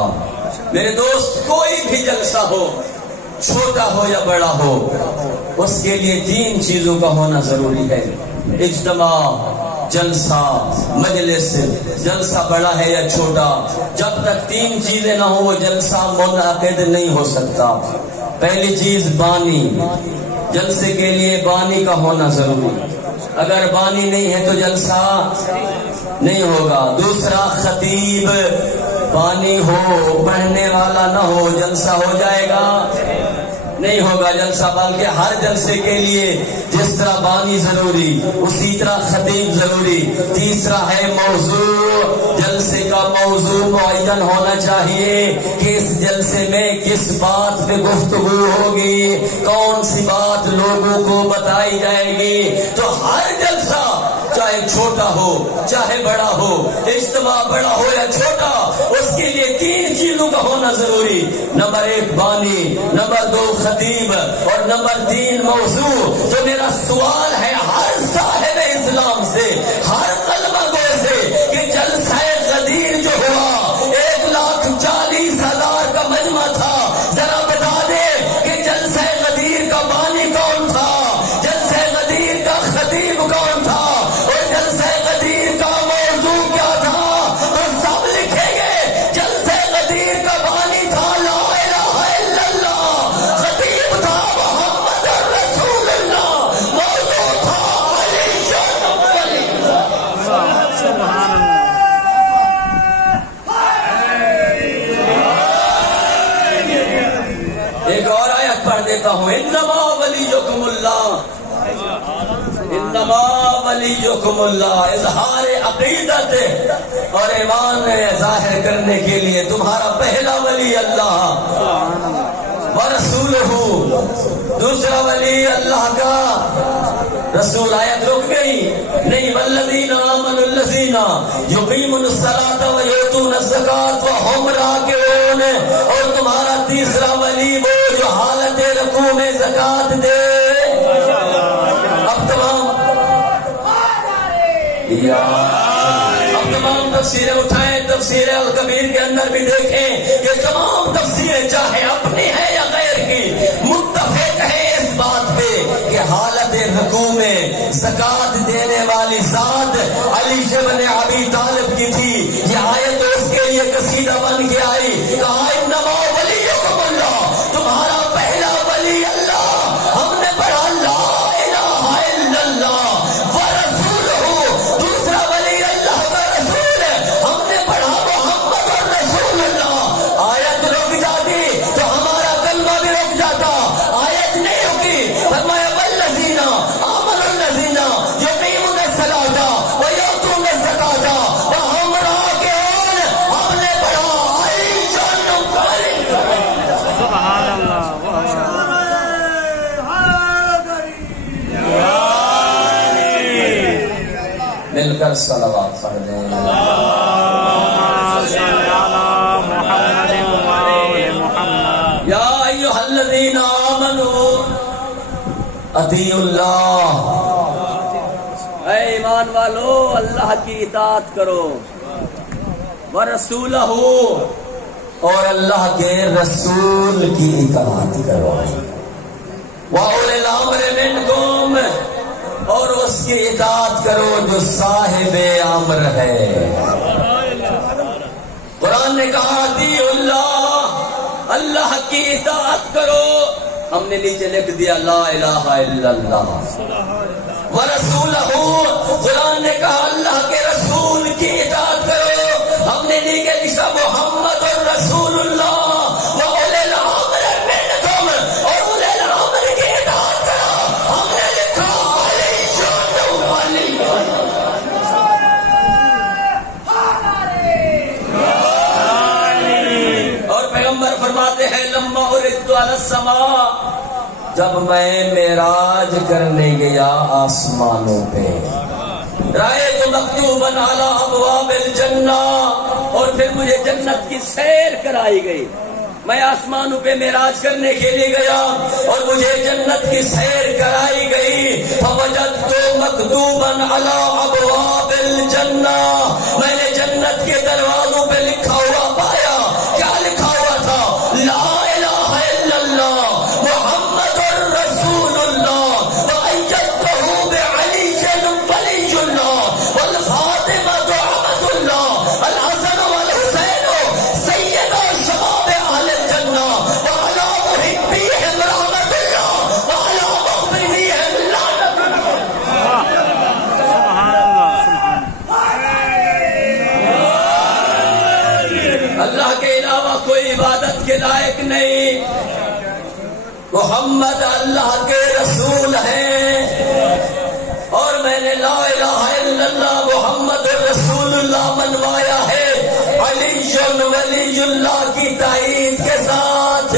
میرے دوست، کوئی بھی جلسہ ہو، چھوٹا ہو یا بڑا ہو، اس کے لیے 3 چیزوں کا ہونا ضروری ہے۔ اجتماع، جلسہ، مجلس۔ جلسہ بڑا ہے یا چھوٹا، جب تک 3 چیزیں نہ ہوں وہ جلسہ منعقد نہیں ہو سکتا۔ پہلی چیز بانی، جلسے کے لیے بانی کا ہونا ضروری، اگر بانی نہیں ہے تو جلسہ نہیں ہوگا۔ دوسرا خطیب، بانی ہو، پڑھنے والا نہ ہو، جلسہ ہو جائے گا نہیں ہوگا جلسہ، بلکہ ہر جلسے کے لیے جس طرح بانی ضروری اسی طرح خطیب ضروری۔ تیسرا ہے موضوع، جلسے کا موضوع معین ہونا چاہیے کہ اس جلسے میں کس بات پہ گفتگو ہوگی، کون سی بات لوگوں کو بتائی جائے گی۔ تو ہر جلسہ چاہے چھوٹا ہو چاہے بڑا ہو، اجتماع بڑا ہو یا چھوٹا، اس کے لیے 3 چیزوں کا ہونا ضروری۔ نمبر 1 بانی، نمبر 2 خطیب، اور نمبر 3 موضوع۔ تو میرا سوال ہے ہر صاحب اسلام سے، ہر کلمہ گو سے، کہ جلسہ غدیر جو ہوا 1,40,000 کا مجمع تھا، ذرا بتا دے کہ جلسہ غدیر کا بانی کون تھا، جلسہ غدیر کا خطیب کون تھا، اور جلسہ غدیر کا موضوع کیا تھا۔ تو سب لکھیں گے جلسہ غدیر کا بانی تھا لا الہ الا اللہ، خطیب تھا محمد رسول اللہ، موضوع تھا علی شان علی۔ ایک اور آیت پڑھ دیتا ہوں، انما ولیکم اللہ، انما ولیکم اللہ۔ اظہار عقیدت اور ایمان ظاہر کرنے کے لیے تمہارا پہلا ولی اللہ، ورسولہ، دوسرا ولی اللہ کا رسول۔ آیت رک گئی نہیں، والذین آمنوا الذین یقیمون الصلاۃ ویؤتون الزکاۃ وہم راکعون، اور تمہارا تیسرا ولی وہ جو حالت رکوع میں زکات دے۔ اب تمام تفسیریں اٹھائیں، تفسیر الکبیر کے اندر بھی دیکھیں کہ تمام تفسیریں چاہے اپنی ہے یا غیر کی متفق ہے اس بات پہ کہ حالت رکوع میں زکات دینے والی ذات علی بن ابی طالب کی تھی۔ یہ آیت اس کے لیے قصیدہ بن کے آئی، کہا انما ولیکم اللہ، تمہارا پہلا ولی اللہ۔ ہم نے پڑھا لا الہ الا اللہ ورسولہ، دوسرا ولی اللہ کا رسول، ہم نے پڑھا محمد رسول اللہ۔ آیت رک جاتی تو ہمارا کلمہ بھی رک جاتا، آیت نہیں رکی، فرمایا والذین آمنوا الذین یقیمون الصلاۃ ویؤتون الزکاۃ وہم راکعون، ہم نے پڑھا علی جان علی۔ سبحان اللہ۔ مل کر صلوات پڑھ لیں۔ یا ایھا الذین آمنوا اطیعوا اللہ، اے ایمان والو اللہ کی اطاعت کرو، ورسولہ، اور اللہ کے رسول کی اطاعت کرو، وَأُولِي الْأَمْرِ مِنْكُمْ، اور اس کی اطاعت کرو جو صاحب امر ہے۔ قرآن نے کہا اطیعوا اللہ، اللہ کی اطاعت کرو، ہم نے نیچے لکھ دیا لا الہ الا اللہ، ورسولہ، قرآن نے کہا اللہ کے رسول کی اطاعت کرو، ہم نے نیچے لکھا محمد رسول اللہ، وَأُولِي الْأَمْرِ مِنْكُمْ، اور اولي الامر کی اطاعت کرو، ہم نے لکھا علی جان علی۔ اور پیغمبر فرماتے ہیں لما عرضت علی السماء، جب میں معراج کرنے گیا آسمانوں پہ، رأیت مکتوبا علی ابواب الجنہ، اور پھر مجھے جنت کی سیر کرائی گئی، میں آسمانوں پہ معراج کرنے کے لیے گیا اور مجھے جنت کی سیر کرائی گئی. فوجدت مکتوبا علی ابواب الجنہ، میں نے جنت کے دروازوں پہ لکھا ہوا پایا. کیا لکھا ہوا تھا؟ لا الہ الا اللہ محمد رسول اللہ وأیدتہ بعلی ولی اللہ والفاطمۃ عبد اللہ الحسن والحسین سیدا شباب اہل الجنہ وعلی محبیہم رحمت اللہ وعلی مغفرہم لعنت اللہ. اللہ کے علاوہ کوئی عبادت کے لائق نہیں. محمد اللہ کے رسول ہیں اور میں نے لا الہ الا اللہ محمد رسول اللہ منوایا ہے علی ولی اللہ کی تائید کے ساتھ.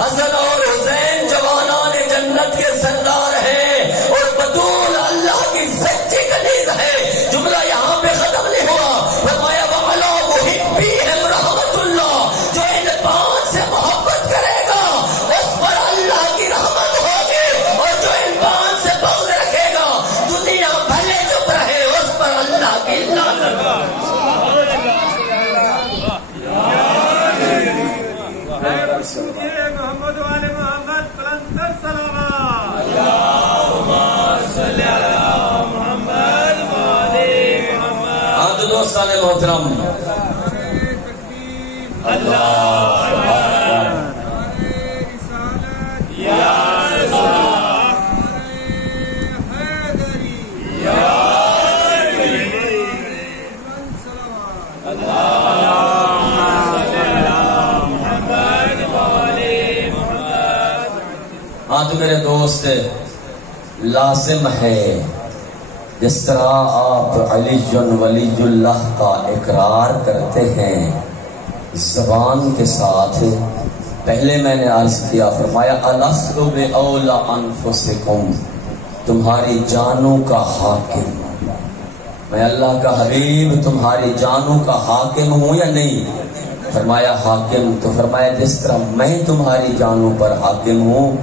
حسن اور حسین جوانان جنت کے سردار ہیں اور بطول اللہ کی سچی کنیز ہے. جملہ یہاں پہ ختم نہیں ہوا. فرمایا وعلی محبیہم رحمت اللہ، جو ان پانچ سے محبت کرے گا اس پر اللہ کی رحمت ہوگی، اور جو ان پانچ سے بغض رکھے گا دنیا بھلے چپ رہے اس پر اللہ کی لعنت. محمد والے محمد کلندر سلامات. ہاں تو دوستان محترم، ہاں تو میرے دوست، لازم ہے جس طرح آپ علی ولی اللہ کا اقرار کرتے ہیں زبان کے ساتھ. پہلے میں نے عرض کیا، فرمایا الست باولی انفسکم، تمہاری جانوں کا حاکم. میں اللہ کا حبیب تمہاری جانوں کا حاکم ہوں یا نہیں؟ فرمایا حاکم. تو فرمایا جس طرح میں تمہاری جانوں پر حاکم ہوں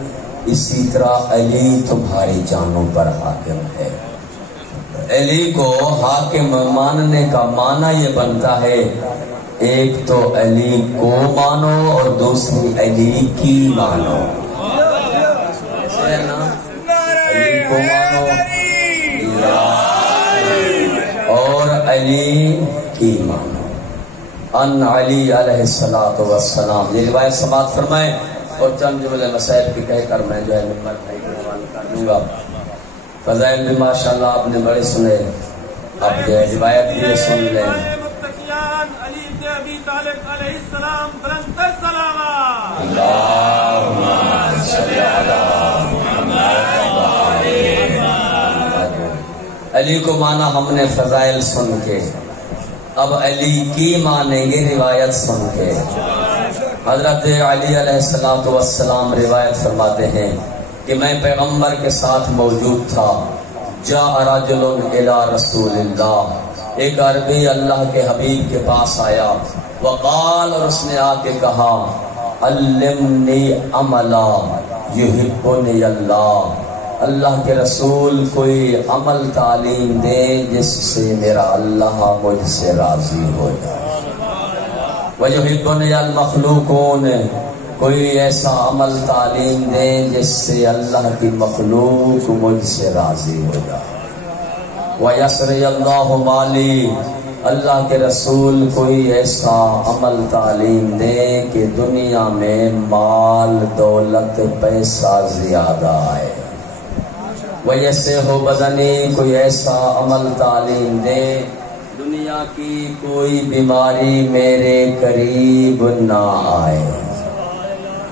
اسی طرح علی تمہاری جانوں پر حاکم ہے. علی کو حاکم ماننے کا معنی یہ بنتا ہے، ایک تو علی کو مانو اور دوسری علی کی مانو. علی کو مانو اور علی کی مانو. ان علی علیہ الصلوۃ والسلام. یہ روایت سماعت فرمائیں اور چند جملے مسائل کی کہہ کر میں جو ہے نمبر بھائی کو حوالہ کر دوں گا. فضائل بھی ماشاءاللہ آپ نے بڑے سنے، آپ جو ہے روایت بھی سن لیں. علی بن ابی طالب علیہ السلام کلندر سلامات. اللہم صلی علی محمد علی کو مانا ہم نے فضائل سن کے، اب علی کی مانیں گے روایت سن کے. حضرت علی علیہ الصلوۃ والسلام روایت فرماتے ہیں کہ میں پیغمبر کے ساتھ موجود تھا. جاء رجل الی رسول اللہ، ایک عربی اللہ کے حبیب کے پاس آیا. وقال، اور اس نے آ کے کہا علمنی عملا یحبنی اللہ، اللہ کے رسول کوئی عمل تعلیم دے جس سے میرا اللہ مجھ سے راضی ہو جائے. وَيُحِبُّنِيَ الْمَخْلُوقُونَ، کوئی ایسا عمل تعلیم دے جس سے اللہ کی مخلوق مجھ سے راضی ہو جائے. وَيَسْرِيَ اللَّهُ مَالِي، اللہ کے رسول کوئی ایسا عمل تعلیم دے کہ دنیا میں مال دولت پیسہ زیادہ آئے. وَيَسِّرْهُ بَدَنِي، کوئی ایسا عمل تعلیم دے دنیا کی کوئی بیماری میرے قریب نہ آئے.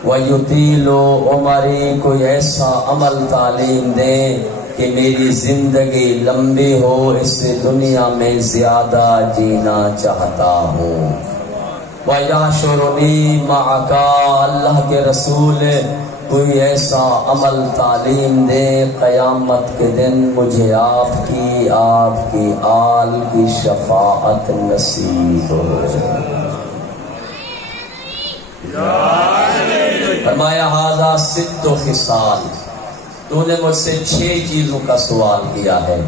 وَيُطِيلُ عُمَرِي، کوئی ایسا عمل تعلیم دے کہ میری زندگی لمبی ہو، اس سے دنیا میں زیادہ جینا چاہتا ہوں. وَيَحْشُرُنِي مَعَكَ، اللہ کے رسول کوئی ایسا عمل تعلیم دے قیامت کے دن مجھے آپ کی آل کی شفاعت نصیب ہو. فرمایا ھذا ست خصال، تو نے مجھ سے 6 چیزوں کا سوال کیا ہے،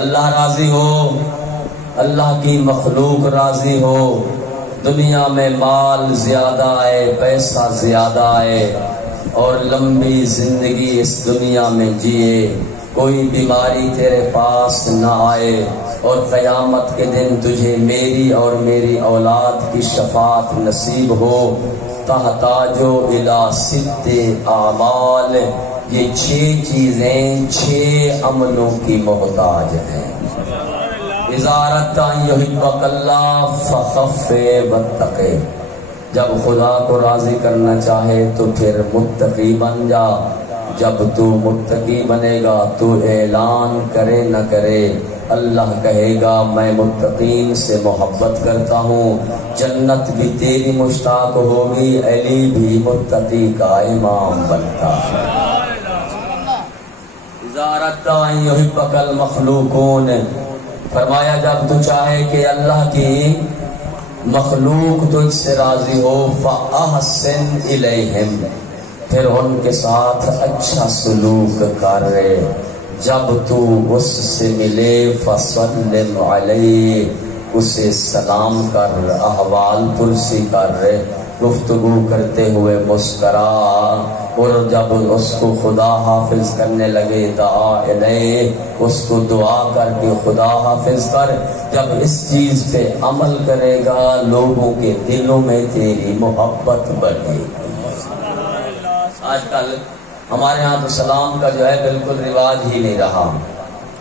اللہ راضی ہو، اللہ کی مخلوق راضی ہو، دنیا میں مال زیادہ آئے، پیسہ زیادہ آئے اور لمبی زندگی اس دنیا میں جیے، کوئی بیماری تیرے پاس نہ آئے، اور قیامت کے دن تجھے میری اور میری اولاد کی شفاعت نصیب ہو۔ تحتاجو الی 6 اعمال، یہ 6 چیزیں 6 عملوں کی محتاج ہیں۔ اذا اردت ان یحبک اللہ فخف واتقی، جب خدا کو راضی کرنا چاہے تو پھر متقی بن جا، جب تو متقی بنے گا تو اعلان کرے نہ کرے، اللہ کہے گا میں متقین سے محبت کرتا ہوں، جنت بھی تیری مشتاق ہوگی، علی بھی متقی کا امام بنتا ہے۔ اذا اردت ان یحبک المخلوقون، فرمایا جب تو چاہے کہ اللہ کی مخلوق تجھ سے راضی ہو، فاحسن الیہم، پھر ان کے ساتھ اچھا سلوک کر رہے، جب تو اس سے ملے فسلم علیہ، اسے سلام کر، احوال پرسی کر رہے، گفتگو کرتے ہوئے مسکرا، اور جب اس کو خدا حافظ کرنے لگے دعا الیہ، اس کو دعا کر کے خدا حافظ کر، جب اس چیز پہ عمل کرے گا لوگوں کے دلوں میں تیری محبت بڑھے گی۔ آج کل ہمارے ہاں تو سلام کا جو ہے بالکل رواج ہی نہیں رہا،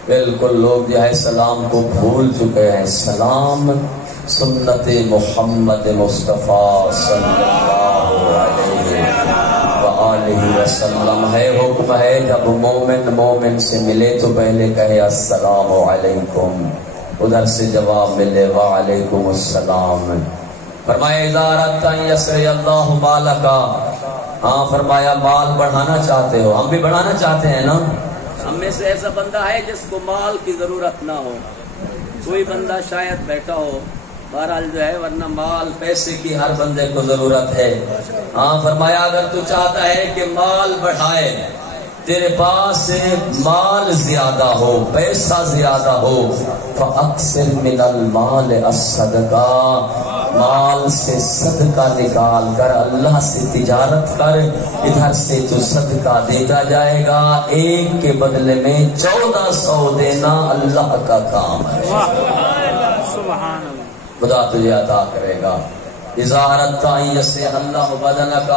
بالکل لوگ جو ہے سلام کو بھول چکے ہیں۔ سلام سنت محمد مصطفیٰ صلی اللہ علیہ وآلہ وسلم ہے، حکم ہے جب مومن مومن سے ملے تو پہلے کہے السلام علیکم، ادھر سے جواب ملے وعلیکم السلام۔ فرمایا اذا اردت ان یسر اللہ مالک، ہاں فرمایا مال بڑھانا چاہتے ہو، ہم بھی بڑھانا چاہتے ہیں نا، ہم میں سے ایسا بندہ ہے جس کو مال کی ضرورت نہ ہو، کوئی بندہ شاید بیٹھا ہو، بہرحال جو ہے، ورنہ مال پیسے کی ہر بندے کو ضرورت ہے۔ ہاں فرمایا اگر تو چاہتا ہے کہ مال بڑھائے، تیرے پاس مال زیادہ ہو، پیسہ زیادہ ہو، فاکثر من المال الصدقہ، مال سے صدقہ نکال کر اللہ سے تجارت کر، ادھر سے تو صدقہ دیتا جائے گا، ایک کے بدلے میں 1400 دینا اللہ کا کام ہے، خدا تجھے عطا کرے گا۔ اذا اردت ان یصلح اللہ بدنک،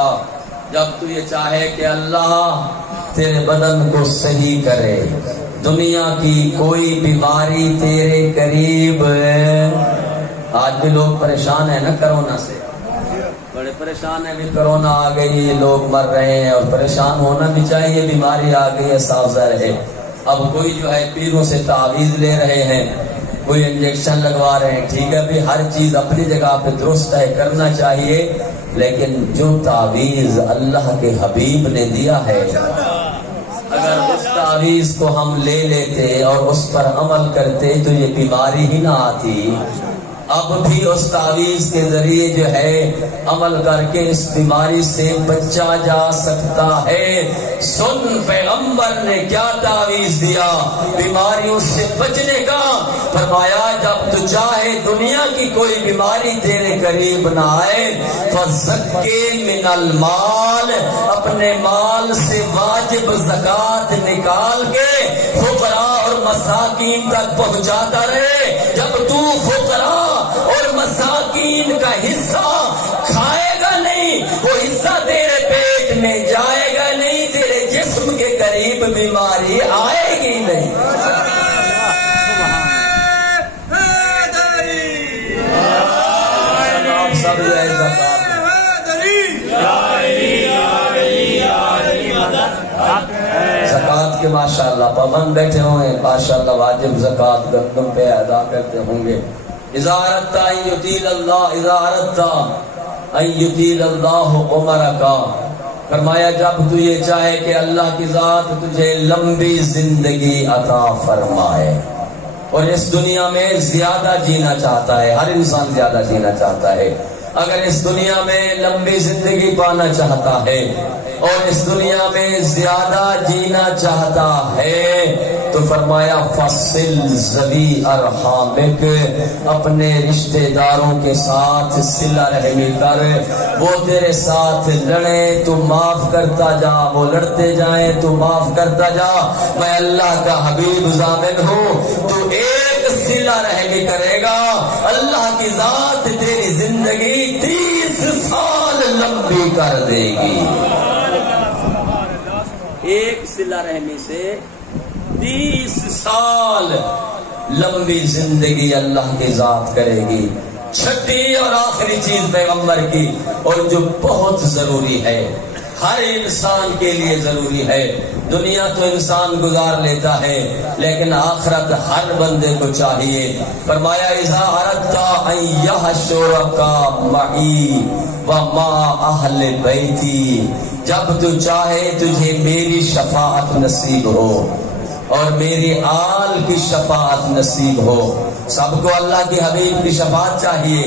جب تو یہ چاہے کہ اللہ تیرے بدن کو صحیح کرے، دنیا کی کوئی بیماری تیرے قریب، آج بھی لوگ پریشان ہیں نا کرونا سے، بڑے پریشان ہیں، بھی کرونا آ گئی، لوگ مر رہے ہیں، اور پریشان ہونا بھی چاہیے، بیماری آ گئی ہے صاف ظاہر ہے۔ اب کوئی جو ہے پیروں سے تعویذ لے رہے ہیں، کوئی انجیکشن لگوا رہے ہیں، ٹھیک ہے بھی ہر چیز اپنی جگہ پہ درست ہے، کرنا چاہیے، لیکن جو تعویذ اللہ کے حبیب نے دیا ہے، اگر اس تعویذ کو ہم لے لیتے اور اس پر عمل کرتے تو یہ بیماری ہی نہ آتی۔ اب بھی اس تعویذ کے ذریعے جو ہے عمل کر کے اس بیماری سے بچا جا سکتا ہے۔ سن پیغمبر نے کیا تعویذ دیا بیماریوں سے بچنے کا، فرمایا جب تو چاہے دنیا کی کوئی بیماری تیرے قریب نہ آئے، فزکے من المال، اپنے مال سے واجب زکوٰۃ نکال کے فقراء اور مساکین تک پہنچاتا رہے۔ جب تو فقراء اور مساکین کا حصہ کھائے گا نہیں، وہ حصہ تیرے پیٹ میں جائے گا نہیں، تیرے جسم کے قریب بیماری آئے گی نہیں۔ سب جو ہے زکوٰۃ کے ماشاءاللہ پابند بیٹھے ہوں گے، ماشاءاللہ واجب زکوٰۃ گندم پہ ادا کرتے ہوں گے۔ اذا اردت ان یطیل اللہ، اذا اردت ان یطیل اللہ عمرک، فرمایا جب تو یہ چاہے کہ اللہ کی ذات تجھے لمبی زندگی عطا فرمائے، اور اس دنیا میں زیادہ جینا چاہتا ہے، ہر انسان زیادہ جینا چاہتا ہے، اگر اس دنیا میں لمبی زندگی پانا چاہتا ہے اور اس دنیا میں زیادہ جینا چاہتا ہے تو فرمایا فصل ذوی ارحامک، اپنے رشتہ داروں کے ساتھ صلہ رحمی کر، وہ تیرے ساتھ لڑے تو معاف کرتا جا، وہ لڑتے جائیں تو معاف کرتا جا، میں اللہ کا حبیب ضامن ہوں، تو ایک صلہ رحمی کرے گا اللہ کی ذات تیری زندگی 30 سال لمبی کر دے گی۔ ایک صلہ رحمی سے 30 سال لمبی زندگی اللہ کی ذات کرے گی۔ چھٹی اور آخری چیز پیغمبر کی، اور جو بہت ضروری ہے، ہر انسان کے لیے ضروری ہے، دنیا تو انسان گزار لیتا ہے لیکن آخرت ہر بندے کو چاہیے۔ فرمایا اذا اردت ان یحشرک معی ومع اہل بیتی، جب تو چاہے تجھے میری شفاعت نصیب ہو اور میری آل کی شفاعت نصیب ہو۔ سب کو اللہ کے حبیب کی شفاعت چاہیے،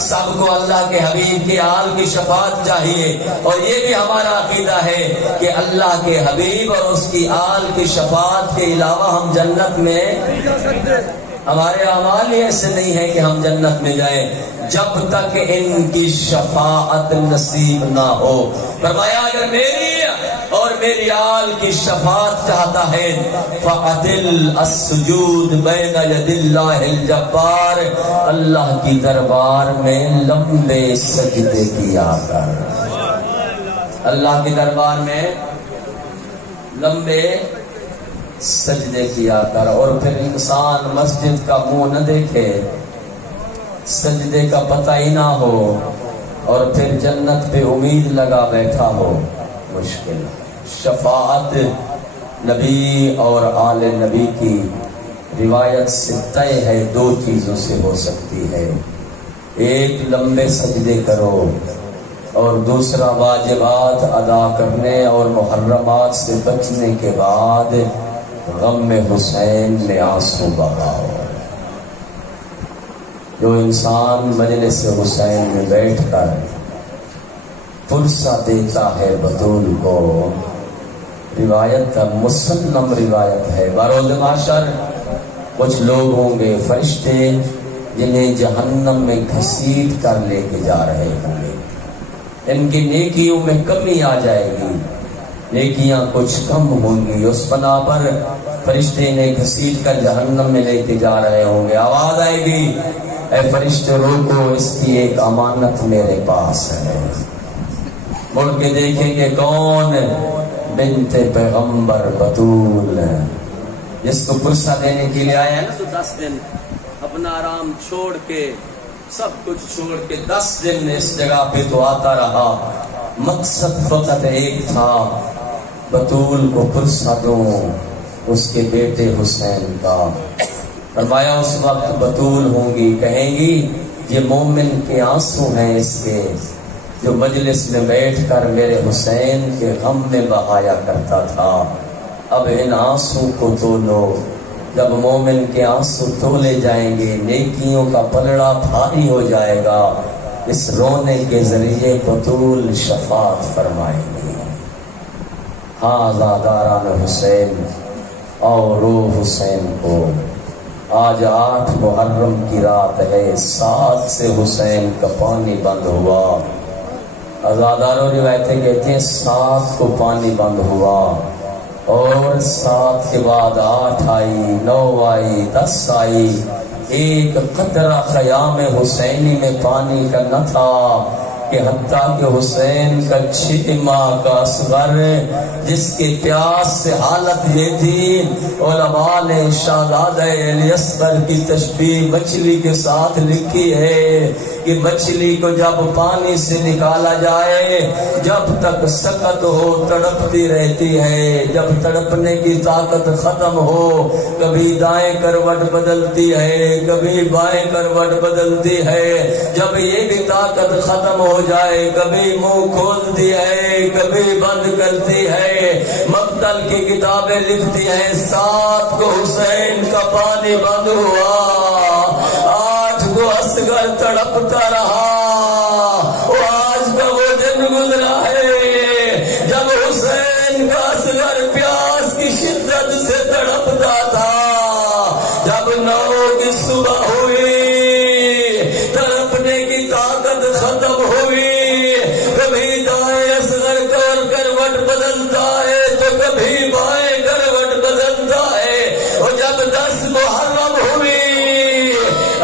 سب کو اللہ کے حبیب کی آل کی شفاعت چاہیے، اور یہ بھی ہمارا عقیدہ ہے کہ اللہ کے حبیب اور اس کی آل کی شفاعت کے علاوہ ہم جنت میں ہمارے اعمال ہی ایسے نہیں ہے کہ ہم جنت میں جائیں جب تک ان کی شفاعت نصیب نہ ہو۔ فرمایا اگر میری اور میری آل کی شفاعت چاہتا ہے فَعَدِلْ السُّجُودِ بَيْنَ يَدِ اللَّهِ الْجَبَّارِ، اللہ کی دربار میں لمبے سجدے کیا کر، اللہ کی دربار میں لمبے سجدے کیا کر، اور پھر انسان مسجد کا منہ نہ دیکھے، سجدے کا پتہ ہی نہ ہو، اور پھر جنت پہ امید لگا بیٹھا ہو، مشکل۔ شفاعت نبی اور آل نبی کی روایت سے طے ہے، دو چیزوں سے ہو سکتی ہے، ایک لمبے سجدے کرو، اور دوسرا واجبات ادا کرنے اور محرمات سے بچنے کے بعد غم حسین میں آنسو بہاؤ۔ جو انسان مجلس حسین میں بیٹھ کر پرسہ دیتا ہے بطول کو، روایت کا مسلم روایت ہے، بروز محشر کچھ لوگ ہوں گے فرشتے جنہیں جہنم میں گھسیٹ کر لے کے جا رہے ہوں گے، ان کی نیکیوں میں کمی آ جائے گی، نیکیاں کچھ کم ہوں گی، اس بنا پر فرشتے نے گھسیٹ کر جہنم میں لے کے جا رہے ہوں گے، آواز آئے گی اے فرشتے روکو، اس کی ایک امانت میرے پاس ہے۔ مڑ کے دیکھیں گے کون؟ بنت پیغمبر بطول، جس کو پرسہ دینے کے لیے آیا ہے نا، تو 10 دن اپنا آرام چھوڑ کے، سب کچھ چھوڑ کے 10 دن اس جگہ پہ تو آتا رہا، مقصد فقط ایک تھا، بطول کو پرسہ دوں اس کے بیٹے حسین کا۔ فرمایا اس وقت بطول ہوں گی، کہیں گی یہ مومن کے آنسو ہیں اس کے، جو مجلس میں بیٹھ کر میرے حسین کے غم میں بہایا کرتا تھا، اب ان آنسو کو تولو۔ جب مومن کے آنسو تولے جائیں گے نیکیوں کا پلڑا بھاری ہو جائے گا، اس رونے کے ذریعے بطول شفاعت فرمائیں گے، ہاں زاداران حسین اور رو حسین کو۔ آج 8 محرم کی رات ہے، 7 سے حسین کا پانی بند ہوا، ازاداروں روایتیں کہتے ہیں 7 کو پانی بند ہوا، اور 7 کے بعد 8 آئی، 9 آئی، 10 آئی، ایک قطرہ خیام حسینی میں پانی کا نہ تھا کہ حتیٰ کہ حسین کا 6 ماہ کا اصغر جس کے پیاس سے حالت یہ تھی، علماء نے شہزادہ علی اصغر کی تشبیہ مچھلی کے ساتھ لکھی ہے کہ مچھلی کو جب پانی سے نکالا جائے جب تک سکت ہو تڑپتی رہتی ہے، جب تڑپنے کی طاقت ختم ہو کبھی دائیں کروٹ بدلتی ہے، کبھی بائیں کروٹ بدلتی ہے، جب یہ بھی طاقت ختم ہو جائے کبھی منہ کھولتی ہے کبھی بند کرتی ہے۔ مقتل کی کتابیں لکھتی ہیں 7 کو حسین کا پانی بند ہوا، 8 کو اصغر تڑپتا رہا، صبح ہوئی تڑپنے کی طاقت ختم ہوئی، کبھی دائیں اصغر کروٹ بدلتا ہے تو کبھی بائیں کروٹ بدلتا ہے، اور جب 10 محرم ہوئی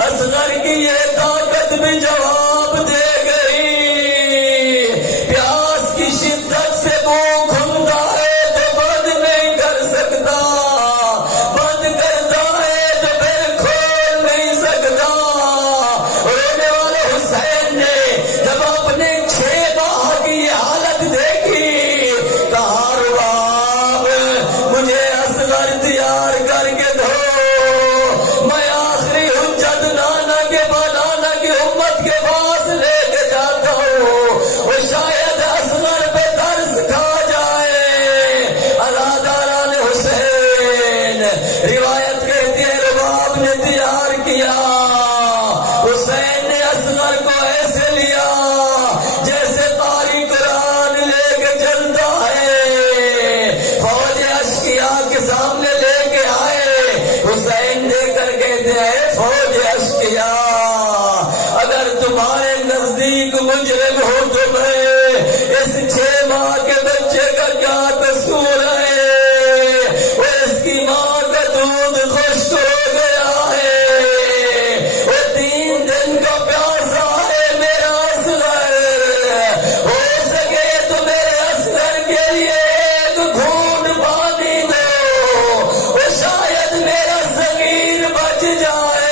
اصغر کی یہ طاقت بھی جواب دے گئی، پیاس کی شدت سے منہ کھلتا ہے تو بند نہیں کر سکتا، بند کرتا ہے تو پھر کھول نہیں سکتا۔ رونے والے حسین نے جب اپنے 6 ماہ کی یہ حالت دیکھی، کہا رباب مجھے اصغر تیار کر کے دو، میں آخری حجت نانا کی امت کے پاس لے کے جاتا ہوں، وہ شاید اصغر پہ ترس کھا جائے۔ ازاداران حسین روایت کہتی ہے رباب نے تیار کیا، حسین نے اصغر کو ایسے لیا جیسے قاری قرآن لے کے چلتا ہے، فوج اشقیاء کے سامنے لے کے آئے، حسین دے کر کہتے ہیں فوج اشقیاء اگر تمہارے نزدیک مجرم ہو تو میں اس 6 ماہ کے بچے کا کیا قصور ہے، اور اس کی ماں کا دودھ خشک ہو گیا ہے، وہ 3 دن کا پیاسا ہے میرا اصغر، ہو سکے تو میرے اصغر کے لیے ایک گھونٹ پانی دو، وہ شاید میرا صغیر بچ جائے۔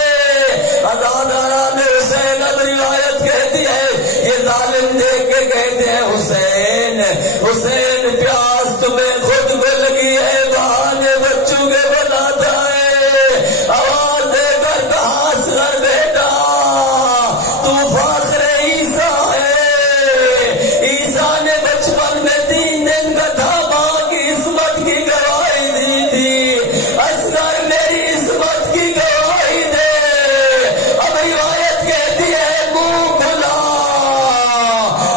ازاداران حسین اب روایت کہتی ہے یہ ظالم دیکھ کے کہتے ہیں حسین حسین پیاس تمہیں خود کو لگی ہے، بہانے بچوں کے بناتا ہے، آواز دے کر کہا اصغر بیٹا تو فخر عیسیٰ ہے، عیسیٰ نے بچپن میں 3 دن کا تھا ماں کی عصمت کی گواہی دی تھی، اصغر میری عصمت کی گواہی دے۔ اب روایت کہتی ہے منہ کھلا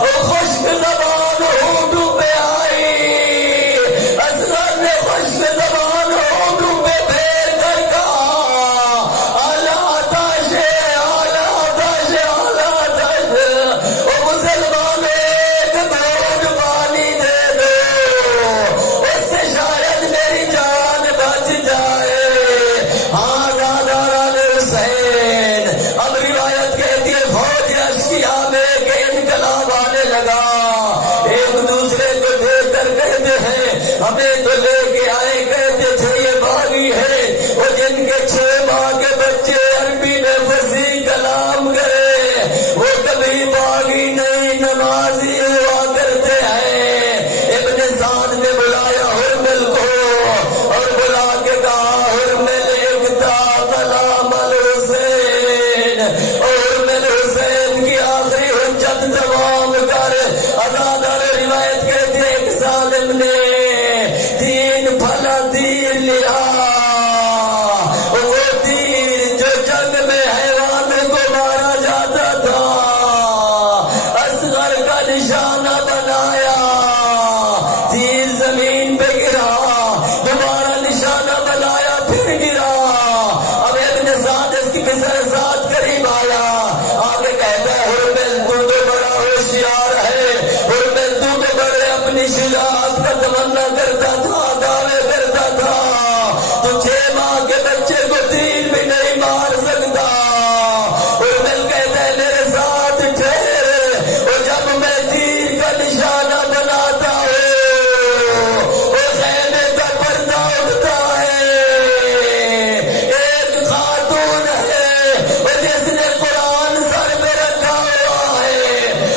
وہ خشک زبان ہونٹوں پہ آئی، اصغر نے خشک زبان ہونٹوں پہ پھیر کر کہا اعلیٰ تاش اعلیٰ تاش اعلیٰ تاش، وہ مسلمان ایک گھونٹ پانی دے دو، اس سے شاید میری جان بچ جائے۔ ہاں زاداران حسین اب روایت کہتی ہے فوج اشقیاء میں کہ انقلاب آنے لگا، ایک دوسرے کو دیکھ کر کہتے ہیں ہمیں تو لے کے آئے، کہتے تھے یہ باغی ہے، وہ جن کے 6 ماہ کے بچے عربی میں فصیح کلام گئے وہ کبھی باغی نہیں نمازی ہوا کرتے ہیں۔ ابن سعد نے بلایا حرمل کو اور بلا کے کہا حرمل اقطع کلام الحسین، حرمل حسین کی آخری حجت تمام کر۔ ازادار روایت کہتے ہیں ایک ظالم نے 3 پھلا تیر لیا، وہ تیر جو جنگ میں حیوان کو مارا جاتا تھا اصغر کا نشانہ بنایا، تیر زمین پہ گرا، دوبارہ نشانہ بنایا پھر گرا۔ اب ابن سعد اس کی پسر ساتھ قریب آیا، آگے کہتا ہے حرمل تو بڑا ہوشیار ہے، حرمل تو بڑے اپنی شجاعت کا تمنا کرتا تھا، دعوے کرتا تھا، تو 6 ماہ کے بچے کو تیر بھی نہیں مار سکتا۔ حرمل کہتا ہے میرے ساتھ ٹھہر، اور جب میں تیر کا نشانہ بناتا ہوں وہ خیمے کا پردہ اٹھتا ہے، ایک خاتون ہے اور جس نے قرآن سر پہ رکھا ہوا ہے،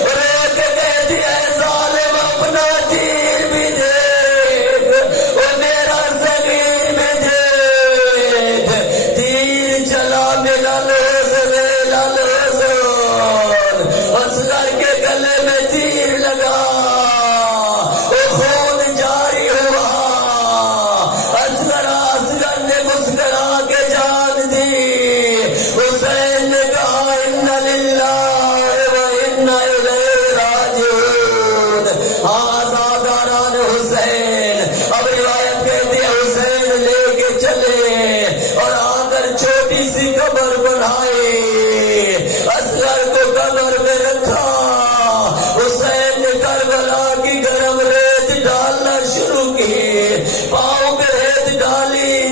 اور ایک کہتی ہے ظالم اپنا تیر بھی دیکھ اور میرا صغیر بھی دیکھ، تیر چلا ملا لوزر اصغر کے گلے میں تیر لگا، وہ خون جاری ہوا، اصغر نے مسکرا کے جان دی، حسین نے کہا انا للہ و انا الیہ راجعون۔ آزاداران حسین اب روایت کہتی ہے حسین لے کے چلے اور آ کر چھوٹی سی قبر بنا بڑھائے، اصغر کو قبر میں رکھا، حسین نے کربلا کی گرم ریت ڈالنا شروع کی، پاؤں پہ ریت ڈالی،